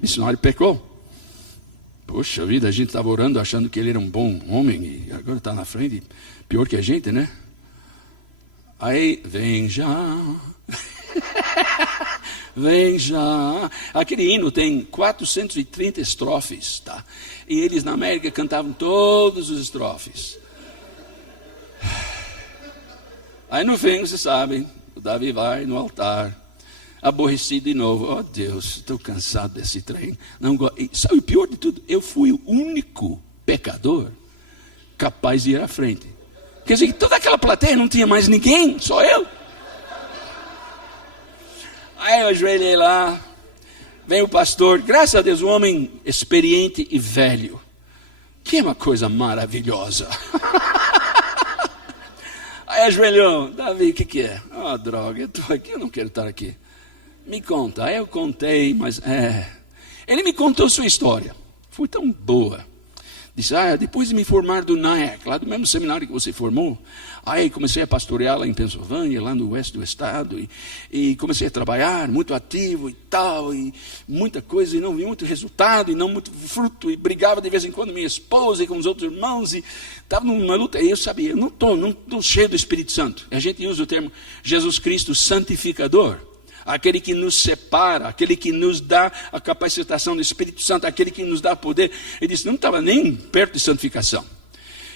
missionário pecou. Poxa vida, a gente estava orando achando que ele era um bom homem e agora está na frente, pior que a gente, né? Aí, vem já, vem já. Aquele hino tem 430 estrofes, tá? E eles na América cantavam todos os estrofes. Aí no fim, vocês sabem, o Davi vai no altar, aborrecido de novo. Deus, estou cansado desse trem. E sabe o pior de tudo? Eu fui o único pecador capaz de ir à frente. Quer dizer, que toda aquela plateia não tinha mais ninguém, só eu. Aí eu ajoelhei lá, vem o pastor, graças a Deus, um homem experiente e velho, que é uma coisa maravilhosa. Aí ajoelhou, Davi, o que é? Droga, eu estou aqui, eu não quero estar aqui. Me conta. Aí eu contei, mas ele me contou sua história. Foi tão boa. Disse, depois de me formar do NAEC, lá do mesmo seminário que você formou, aí comecei a pastorear lá em Pensilvânia, lá no oeste do estado, e comecei a trabalhar, muito ativo e tal, e muita coisa, e não vi muito resultado, e não muito fruto, e brigava de vez em quando com minha esposa e com os outros irmãos, e estava numa luta, e eu sabia, não estou cheio do Espírito Santo. A gente usa o termo Jesus Cristo santificador. Aquele que nos separa, aquele que nos dá a capacitação do Espírito Santo, aquele que nos dá poder. Ele disse, não estava nem perto de santificação.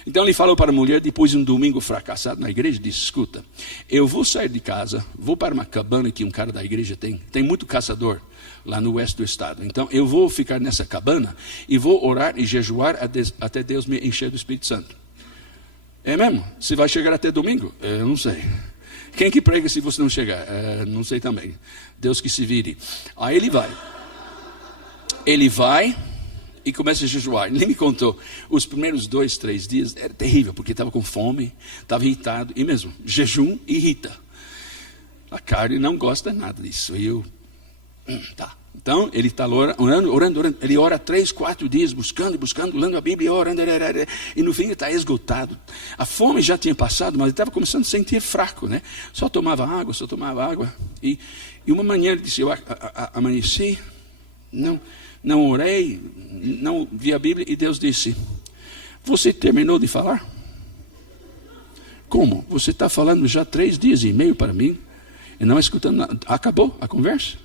Então ele falou para a mulher, depois de um domingo fracassado na igreja, disse, escuta, eu vou sair de casa, vou para uma cabana que um cara da igreja tem muito caçador lá no oeste do estado. Então eu vou ficar nessa cabana e vou orar e jejuar até Deus me encher do Espírito Santo. É mesmo? Você vai chegar até domingo? Eu não sei. Quem que prega se você não chegar? Não sei também. Deus que se vire. Aí ele vai. Ele vai e começa a jejuar. Ele me contou. Os primeiros 2, 3 dias era terrível, porque estava com fome, estava irritado. E mesmo, jejum irrita. A carne não gosta nada disso. E eu, tá. Então, ele está orando. Ele ora 3, 4 dias, buscando, lendo a Bíblia, orando. E no fim ele está esgotado. A fome já tinha passado, mas ele estava começando a sentir fraco, né? Só tomava água. E uma manhã ele disse, eu amanheci, não orei, não vi a Bíblia. E Deus disse, você terminou de falar? Como? Você está falando já 3 dias e meio para mim, e não escutando nada. Acabou a conversa?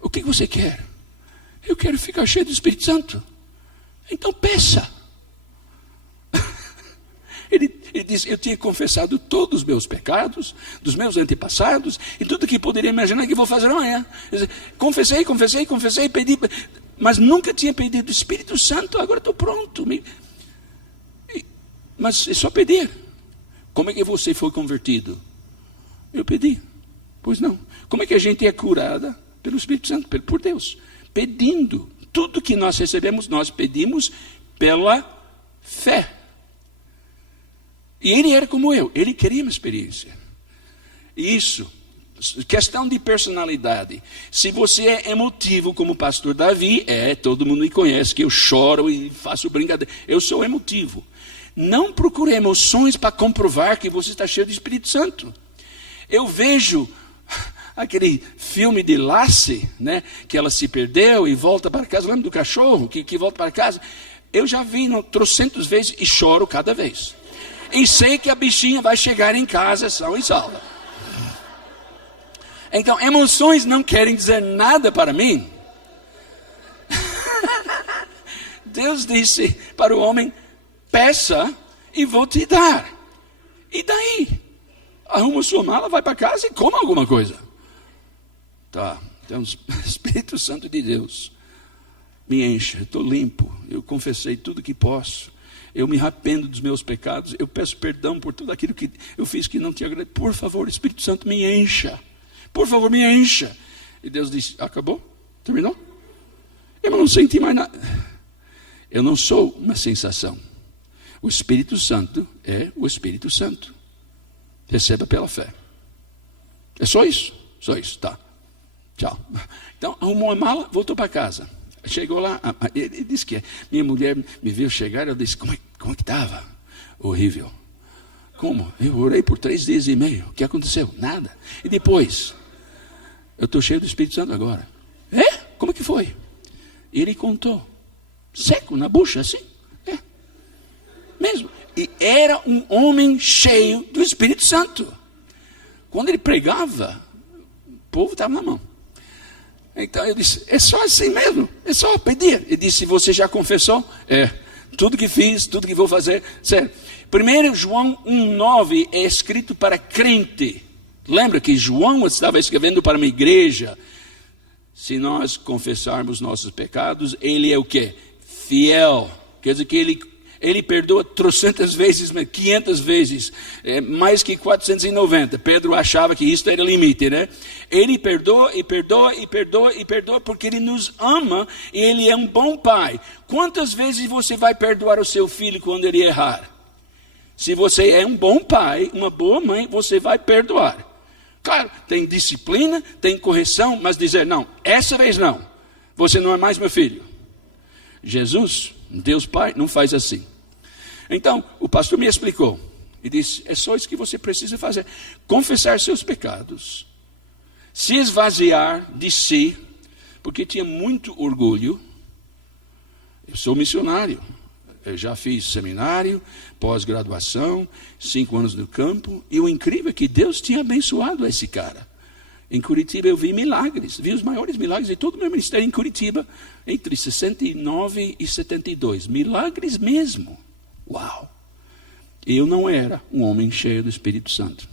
O que você quer? Eu quero ficar cheio do Espírito Santo. Então peça. Ele disse, eu tinha confessado todos os meus pecados, dos meus antepassados, e tudo que poderia imaginar que vou fazer amanhã. Confessei, pedi, mas nunca tinha pedido o Espírito Santo, agora estou pronto. Mas é só pedir. Como é que você foi convertido? Eu pedi. Pois não. Como é que a gente é curada? Pelo Espírito Santo, por Deus. Pedindo. Tudo que nós recebemos, nós pedimos pela fé. E ele era como eu. Ele queria uma experiência. Isso. Questão de personalidade. Se você é emotivo como o pastor Davi, todo mundo me conhece que eu choro e faço brincadeira. Eu sou emotivo. Não procure emoções para comprovar que você está cheio do Espírito Santo. Eu vejo aquele filme de Lassie, né, que ela se perdeu e volta para casa. Lembra do cachorro que volta para casa? Eu já vi 300 vezes e choro cada vez. E sei que a bichinha vai chegar em casa sã e salva. Então, emoções não querem dizer nada para mim. Deus disse para o homem, peça e vou te dar. E daí? Arruma sua mala, vai para casa e coma alguma coisa. Tá, então o Espírito Santo de Deus me enche, eu estou limpo, eu confessei tudo que posso, eu me arrependo dos meus pecados, eu peço perdão por tudo aquilo que eu fiz que não te agradou. Por favor, Espírito Santo, me encha, por favor, me encha. E Deus disse, acabou? Terminou? Eu não senti mais nada. Eu não sou uma sensação. O Espírito Santo é o Espírito Santo. Receba pela fé. É só isso, tá. Tchau. Então, arrumou a mala, voltou para casa. Chegou lá, ele disse que minha mulher me viu chegar, eu disse, como é que estava? Horrível. Como? Eu orei por 3 dias e meio. O que aconteceu? Nada. E depois, eu estou cheio do Espírito Santo agora. Como é que foi? Ele contou. Seco, na bucha, assim. Mesmo. E era um homem cheio do Espírito Santo. Quando ele pregava, o povo estava na mão. Então eu disse, é só assim mesmo, é só pedir. Ele disse, você já confessou? Tudo que fiz, tudo que vou fazer, sério. 1 João 1,9 é escrito para crente. Lembra que João estava escrevendo para uma igreja. Se nós confessarmos nossos pecados, ele é o quê? Fiel. Quer dizer que ele perdoa 300 vezes, 500 vezes, mais que 490. Pedro achava que isso era limite, né? Ele perdoa, porque ele nos ama e ele é um bom pai. Quantas vezes você vai perdoar o seu filho quando ele errar? Se você é um bom pai, uma boa mãe, você vai perdoar. Claro, tem disciplina, tem correção, mas dizer, não, essa vez não. Você não é mais meu filho. Jesus, Deus Pai, não faz assim. Então, o pastor me explicou. E disse, é só isso que você precisa fazer. Confessar seus pecados. Se esvaziar de si. Porque tinha muito orgulho. Eu sou missionário. Eu já fiz seminário, pós-graduação, 5 anos no campo. E o incrível é que Deus tinha abençoado esse cara. Em Curitiba eu vi milagres. Vi os maiores milagres de todo o meu ministério em Curitiba. Entre 69 e 72. Milagres mesmo. Uau! Eu não era um homem cheio do Espírito Santo.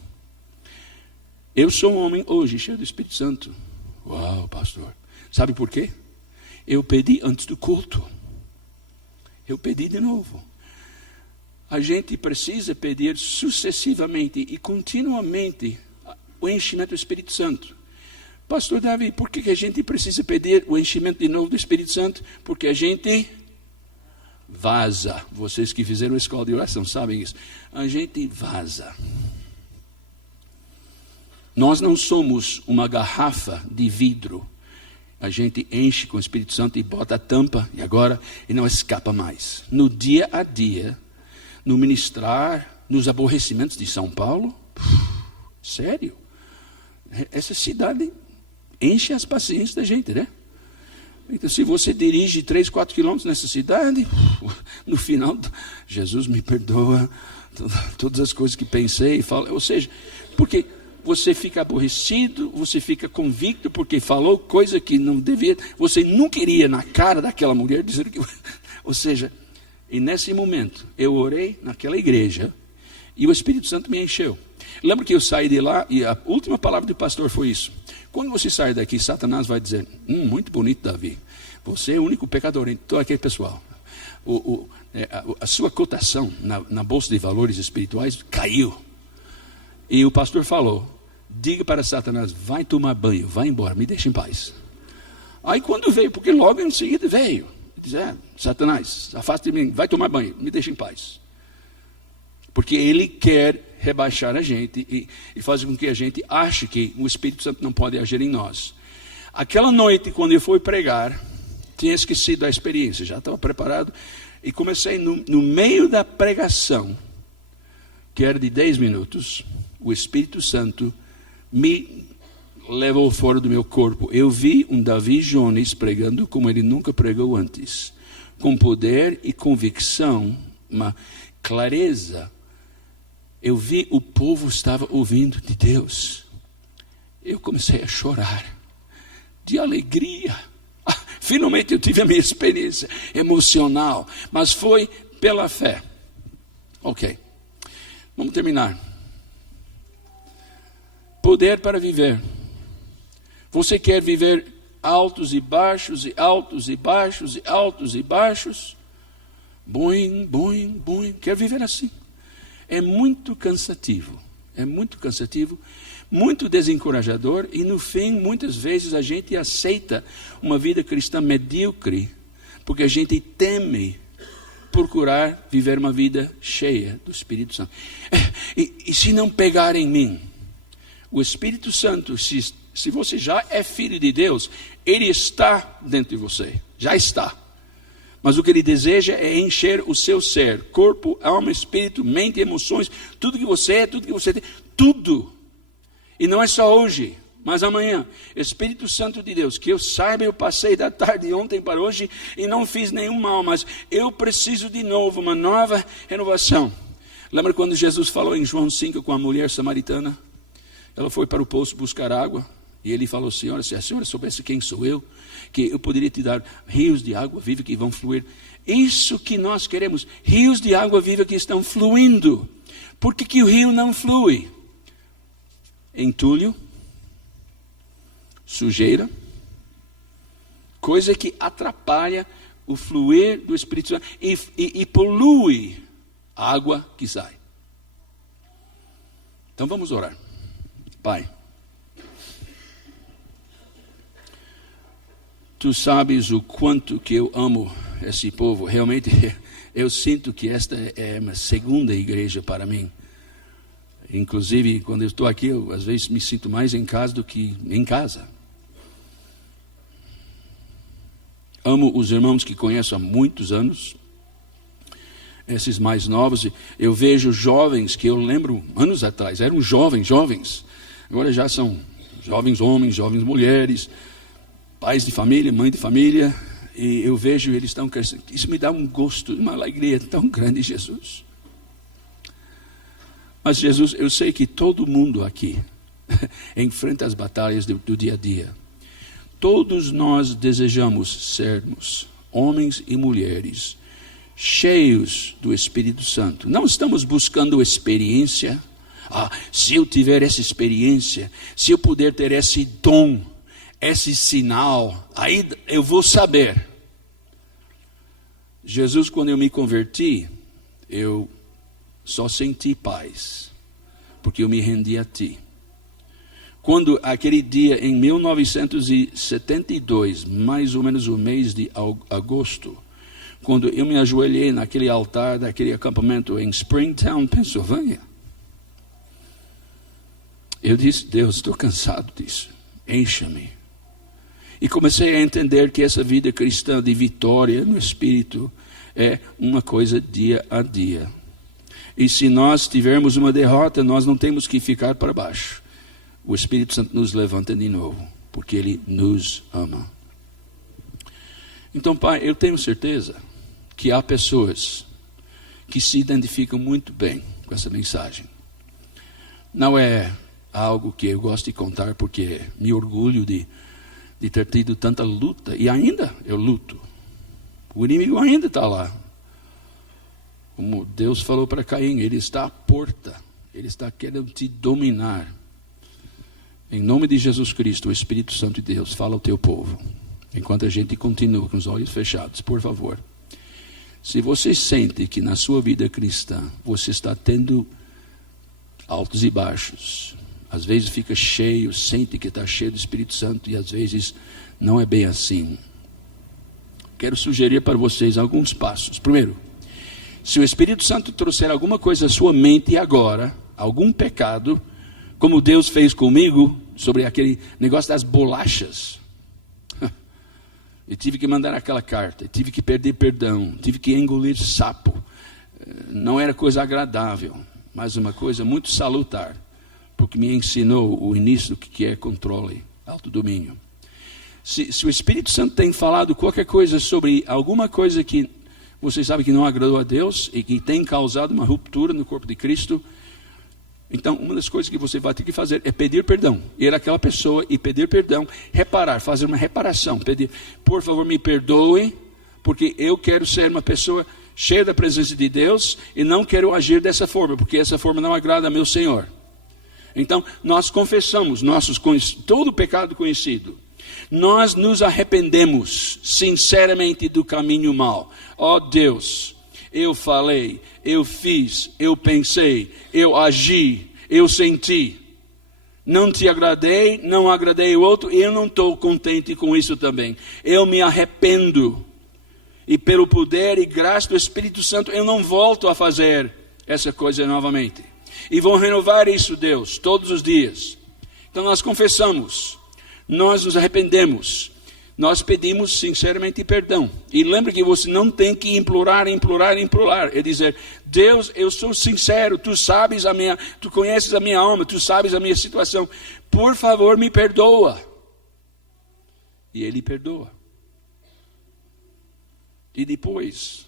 Eu sou um homem hoje cheio do Espírito Santo. Uau, pastor. Sabe por quê? Eu pedi antes do culto. Eu pedi de novo. A gente precisa pedir sucessivamente e continuamente o enchimento do Espírito Santo. Pastor Davi, por que a gente precisa pedir o enchimento de novo do Espírito Santo? Porque a gente vaza. Vocês que fizeram a escola de oração sabem isso. A gente vaza. Nós não somos uma garrafa de vidro. A gente enche com o Espírito Santo e bota a tampa e não escapa mais. No dia a dia, no ministrar, nos aborrecimentos de São Paulo, sério, essa cidade enche as paciências da gente, né? Então, se você dirige 3, 4 quilômetros nessa cidade, no final, Jesus me perdoa, todas as coisas que pensei, ou seja, porque você fica aborrecido, você fica convicto porque falou coisa que não devia, você não queria na cara daquela mulher dizer que, ou seja, e nesse momento eu orei naquela igreja e o Espírito Santo me encheu. Lembro que eu saí de lá e a última palavra do pastor foi isso: quando você sair daqui, Satanás vai dizer, muito bonito, Davi, você é o único pecador entre todo aquele pessoal. A sua cotação na bolsa de valores espirituais caiu. E o pastor falou, diga para Satanás, vai tomar banho, vai embora, me deixa em paz. Aí quando veio, porque logo em seguida veio, diz, Satanás, afaste de mim, vai tomar banho, me deixa em paz. Porque ele quer rebaixar a gente e fazer com que a gente ache que o Espírito Santo não pode agir em nós. Aquela noite, quando eu fui pregar, tinha esquecido a experiência, já estava preparado, e comecei no meio da pregação, que era de 10 minutos, o Espírito Santo me levou fora do meu corpo. Eu vi um Davi Jones pregando como ele nunca pregou antes, com poder e convicção, uma clareza. Eu vi o povo estava ouvindo de Deus. Eu comecei a chorar de alegria. Finalmente eu tive a minha experiência emocional, mas foi pela fé. Ok, vamos terminar. Poder para viver. Você quer viver altos e baixos, e altos e baixos, e altos e baixos? Boing, boing, boing. Quer viver assim? É muito cansativo, muito desencorajador e no fim, muitas vezes a gente aceita uma vida cristã medíocre, porque a gente teme procurar viver uma vida cheia do Espírito Santo. E se não pegar em mim, o Espírito Santo, se você já é filho de Deus, ele está dentro de você, já está. Mas o que ele deseja é encher o seu ser, corpo, alma, espírito, mente, emoções, tudo que você é, tudo que você tem, tudo. E não é só hoje, mas amanhã. Espírito Santo de Deus, que eu saiba, eu passei da tarde de ontem para hoje e não fiz nenhum mal, mas eu preciso de novo, uma nova renovação. Lembra quando Jesus falou em João 5 com a mulher samaritana? Ela foi para o poço buscar água e ele falou, senhora, se a senhora soubesse quem sou eu, que eu poderia te dar rios de água viva que vão fluir. Isso que nós queremos, rios de água viva que estão fluindo. Por que o rio não flui? Entulho, sujeira, coisa que atrapalha o fluir do Espírito Santo e polui a água que sai. Então vamos orar. Pai, tu sabes o quanto que eu amo esse povo. Realmente eu sinto que esta é uma segunda igreja para mim. Inclusive, quando eu estou aqui, eu às vezes me sinto mais em casa do que em casa. Amo os irmãos que conheço há muitos anos. Esses mais novos. Eu vejo jovens que eu lembro anos atrás. Eram jovens. Agora já são jovens homens, jovens mulheres. Pais de família, mãe de família. E eu vejo eles estão crescendo. Isso me dá um gosto, uma alegria tão grande, Jesus. Mas Jesus, eu sei que todo mundo aqui enfrenta as batalhas do dia a dia. Todos nós desejamos sermos homens e mulheres cheios do Espírito Santo. Não estamos buscando experiência. Se eu tiver essa experiência, se eu puder ter esse dom, esse sinal, aí eu vou saber. Jesus, quando eu me converti, eu só senti paz, porque eu me rendi a ti. Quando aquele dia em 1972, mais ou menos o mês de agosto, quando eu me ajoelhei naquele altar daquele acampamento em Springtown, Pensilvânia, eu disse: Deus, estou cansado disso, encha-me. E comecei a entender que essa vida cristã de vitória no Espírito é uma coisa dia a dia. E se nós tivermos uma derrota, nós não temos que ficar para baixo. O Espírito Santo nos levanta de novo, porque Ele nos ama. Então, Pai, eu tenho certeza que há pessoas que se identificam muito bem com essa mensagem. Não é algo que eu gosto de contar, porque me orgulho de ter tido tanta luta, e ainda eu luto. O inimigo ainda está lá. Como Deus falou para Caim, ele está à porta, ele está querendo te dominar. Em nome de Jesus Cristo, o Espírito Santo de Deus, fala ao teu povo. Enquanto a gente continua com os olhos fechados, por favor. Se você sente que na sua vida cristã, você está tendo altos e baixos, às vezes fica cheio, sente que está cheio do Espírito Santo, e às vezes não é bem assim. Quero sugerir para vocês alguns passos. Primeiro, se o Espírito Santo trouxer alguma coisa à sua mente agora, algum pecado, como Deus fez comigo, sobre aquele negócio das bolachas, eu tive que mandar aquela carta, tive que pedir perdão, tive que engolir sapo. Não era coisa agradável, mas uma coisa muito salutar, porque me ensinou o início do que é controle, autodomínio. Se o Espírito Santo tem falado qualquer coisa sobre alguma coisa que você sabe que não agradou a Deus e que tem causado uma ruptura no corpo de Cristo, então uma das coisas que você vai ter que fazer é pedir perdão. Ir àquela pessoa e pedir perdão, reparar, fazer uma reparação, pedir: por favor, me perdoe, porque eu quero ser uma pessoa cheia da presença de Deus e não quero agir dessa forma, porque essa forma não agrada a meu Senhor. Então, nós confessamos todo o pecado conhecido. Nós nos arrependemos sinceramente do caminho mau. Ó Deus, eu falei, eu fiz, eu pensei, eu agi, eu senti. Não te agradei, não agradei o outro, e eu não estou contente com isso também. Eu me arrependo. E pelo poder e graça do Espírito Santo, eu não volto a fazer essa coisa novamente. E vou renovar isso, Deus, todos os dias. Então nós confessamos, nós nos arrependemos, nós pedimos sinceramente perdão. E lembre que você não tem que implorar. É dizer: Deus, eu sou sincero, tu conheces a minha alma, tu sabes a minha situação. Por favor, me perdoa. E Ele perdoa. E depois,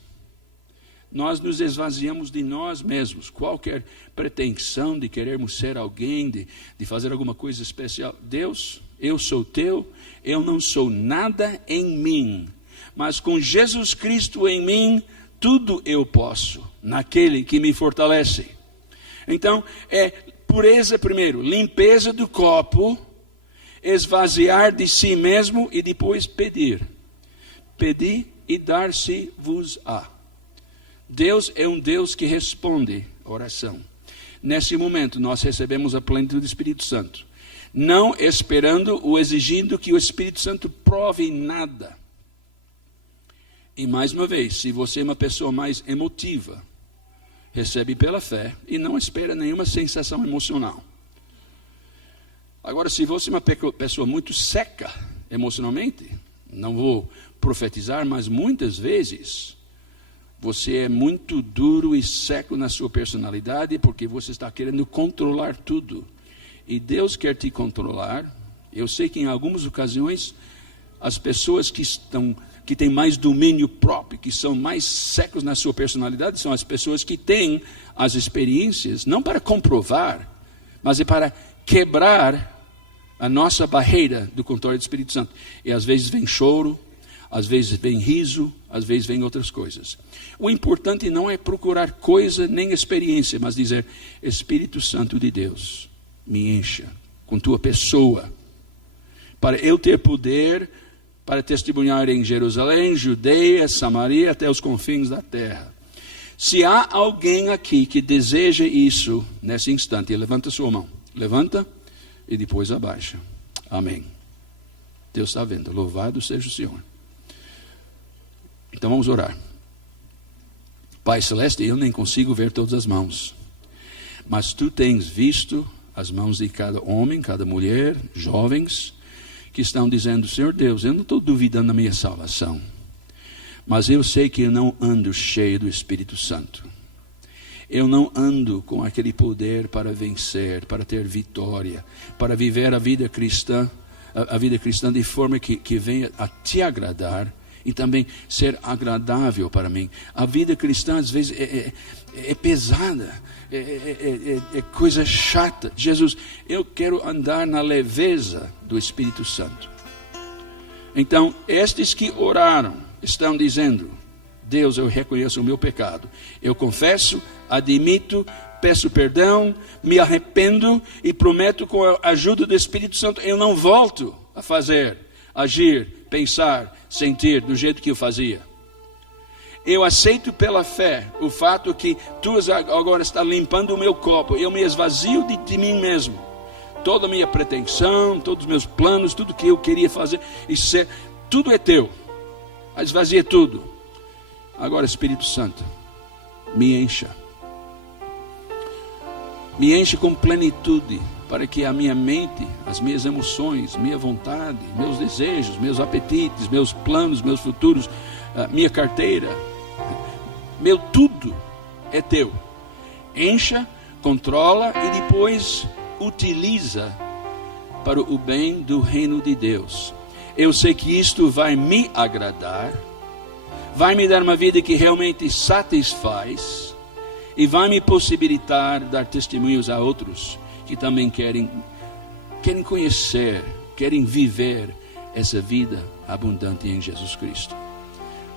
nós nos esvaziamos de nós mesmos. Qualquer pretensão de querermos ser alguém, de fazer alguma coisa especial. Deus, eu sou teu, eu não sou nada em mim, mas com Jesus Cristo em mim, tudo eu posso, naquele que me fortalece. Então, é pureza primeiro, limpeza do copo, esvaziar de si mesmo e depois pedir. Pedir e dar-se-vos-á. Deus é um Deus que responde oração. Nesse momento, nós recebemos a plenitude do Espírito Santo. Não esperando ou exigindo que o Espírito Santo prove nada. E mais uma vez, se você é uma pessoa mais emotiva, recebe pela fé e não espera nenhuma sensação emocional. Agora, se você é uma pessoa muito seca emocionalmente, não vou profetizar, mas muitas vezes você é muito duro e seco na sua personalidade porque você está querendo controlar tudo. E Deus quer te controlar. Eu sei que em algumas ocasiões as pessoas que têm mais domínio próprio, que são mais secos na sua personalidade, são as pessoas que têm as experiências, não para comprovar, mas é para quebrar a nossa barreira do controle do Espírito Santo. E às vezes vem choro, Às vezes vem riso, às vezes vem outras coisas. O importante não é procurar coisa nem experiência, mas dizer: Espírito Santo de Deus, me encha com tua pessoa, para eu ter poder para testemunhar em Jerusalém, Judeia, Samaria, até os confins da terra. Se há alguém aqui que deseja isso, nesse instante, levanta sua mão. Levanta e depois abaixa. Amém. Deus está vendo. Louvado seja o Senhor. Então vamos orar. Pai Celeste, eu nem consigo ver todas as mãos, mas Tu tens visto as mãos de cada homem, cada mulher, jovens, que estão dizendo: Senhor Deus, eu não estou duvidando da minha salvação, mas eu sei que eu não ando cheio do Espírito Santo. Eu não ando com aquele poder para vencer, para ter vitória, para viver a vida cristã de forma que venha a Te agradar e também ser agradável para mim. A vida cristã às vezes é pesada, é coisa chata. Jesus, eu quero andar na leveza do Espírito Santo. Então, estes que oraram estão dizendo: Deus, eu reconheço o meu pecado, eu confesso, admito, peço perdão, me arrependo e prometo, com a ajuda do Espírito Santo, eu não volto a fazer, agir, pensar, sentir do jeito que eu fazia. Eu aceito pela fé o fato que Tu agora está limpando o meu copo. Eu me esvazio de mim mesmo. Toda a minha pretensão, todos os meus planos, tudo que eu queria fazer e ser, tudo é Teu. Esvazia tudo. Agora, Espírito Santo, me encha. Me enche com plenitude, para que a minha mente, as minhas emoções, minha vontade, meus desejos, meus apetites, meus planos, meus futuros, minha carteira, meu tudo é Teu. Encha, controla e depois utiliza para o bem do reino de Deus. Eu sei que isto vai me agradar, vai me dar uma vida que realmente satisfaz e vai me possibilitar dar testemunhos a outros que também querem conhecer, querem viver essa vida abundante em Jesus Cristo.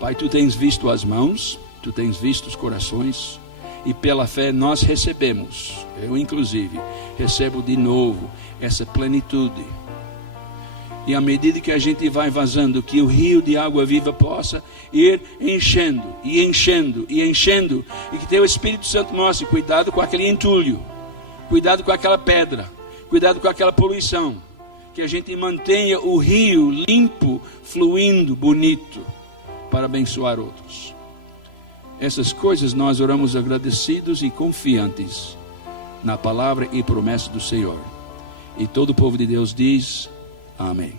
Pai, Tu tens visto as mãos, Tu tens visto os corações, e pela fé nós recebemos, eu inclusive, recebo de novo essa plenitude. E à medida que a gente vai vazando, que o rio de água viva possa ir enchendo, e enchendo, e enchendo, e que Teu Espírito Santo mostre: cuidado com aquele entulho, cuidado com aquela pedra, cuidado com aquela poluição, que a gente mantenha o rio limpo, fluindo, bonito, para abençoar outros. Essas coisas nós oramos agradecidos e confiantes na palavra e promessa do Senhor. E todo o povo de Deus diz: Amém.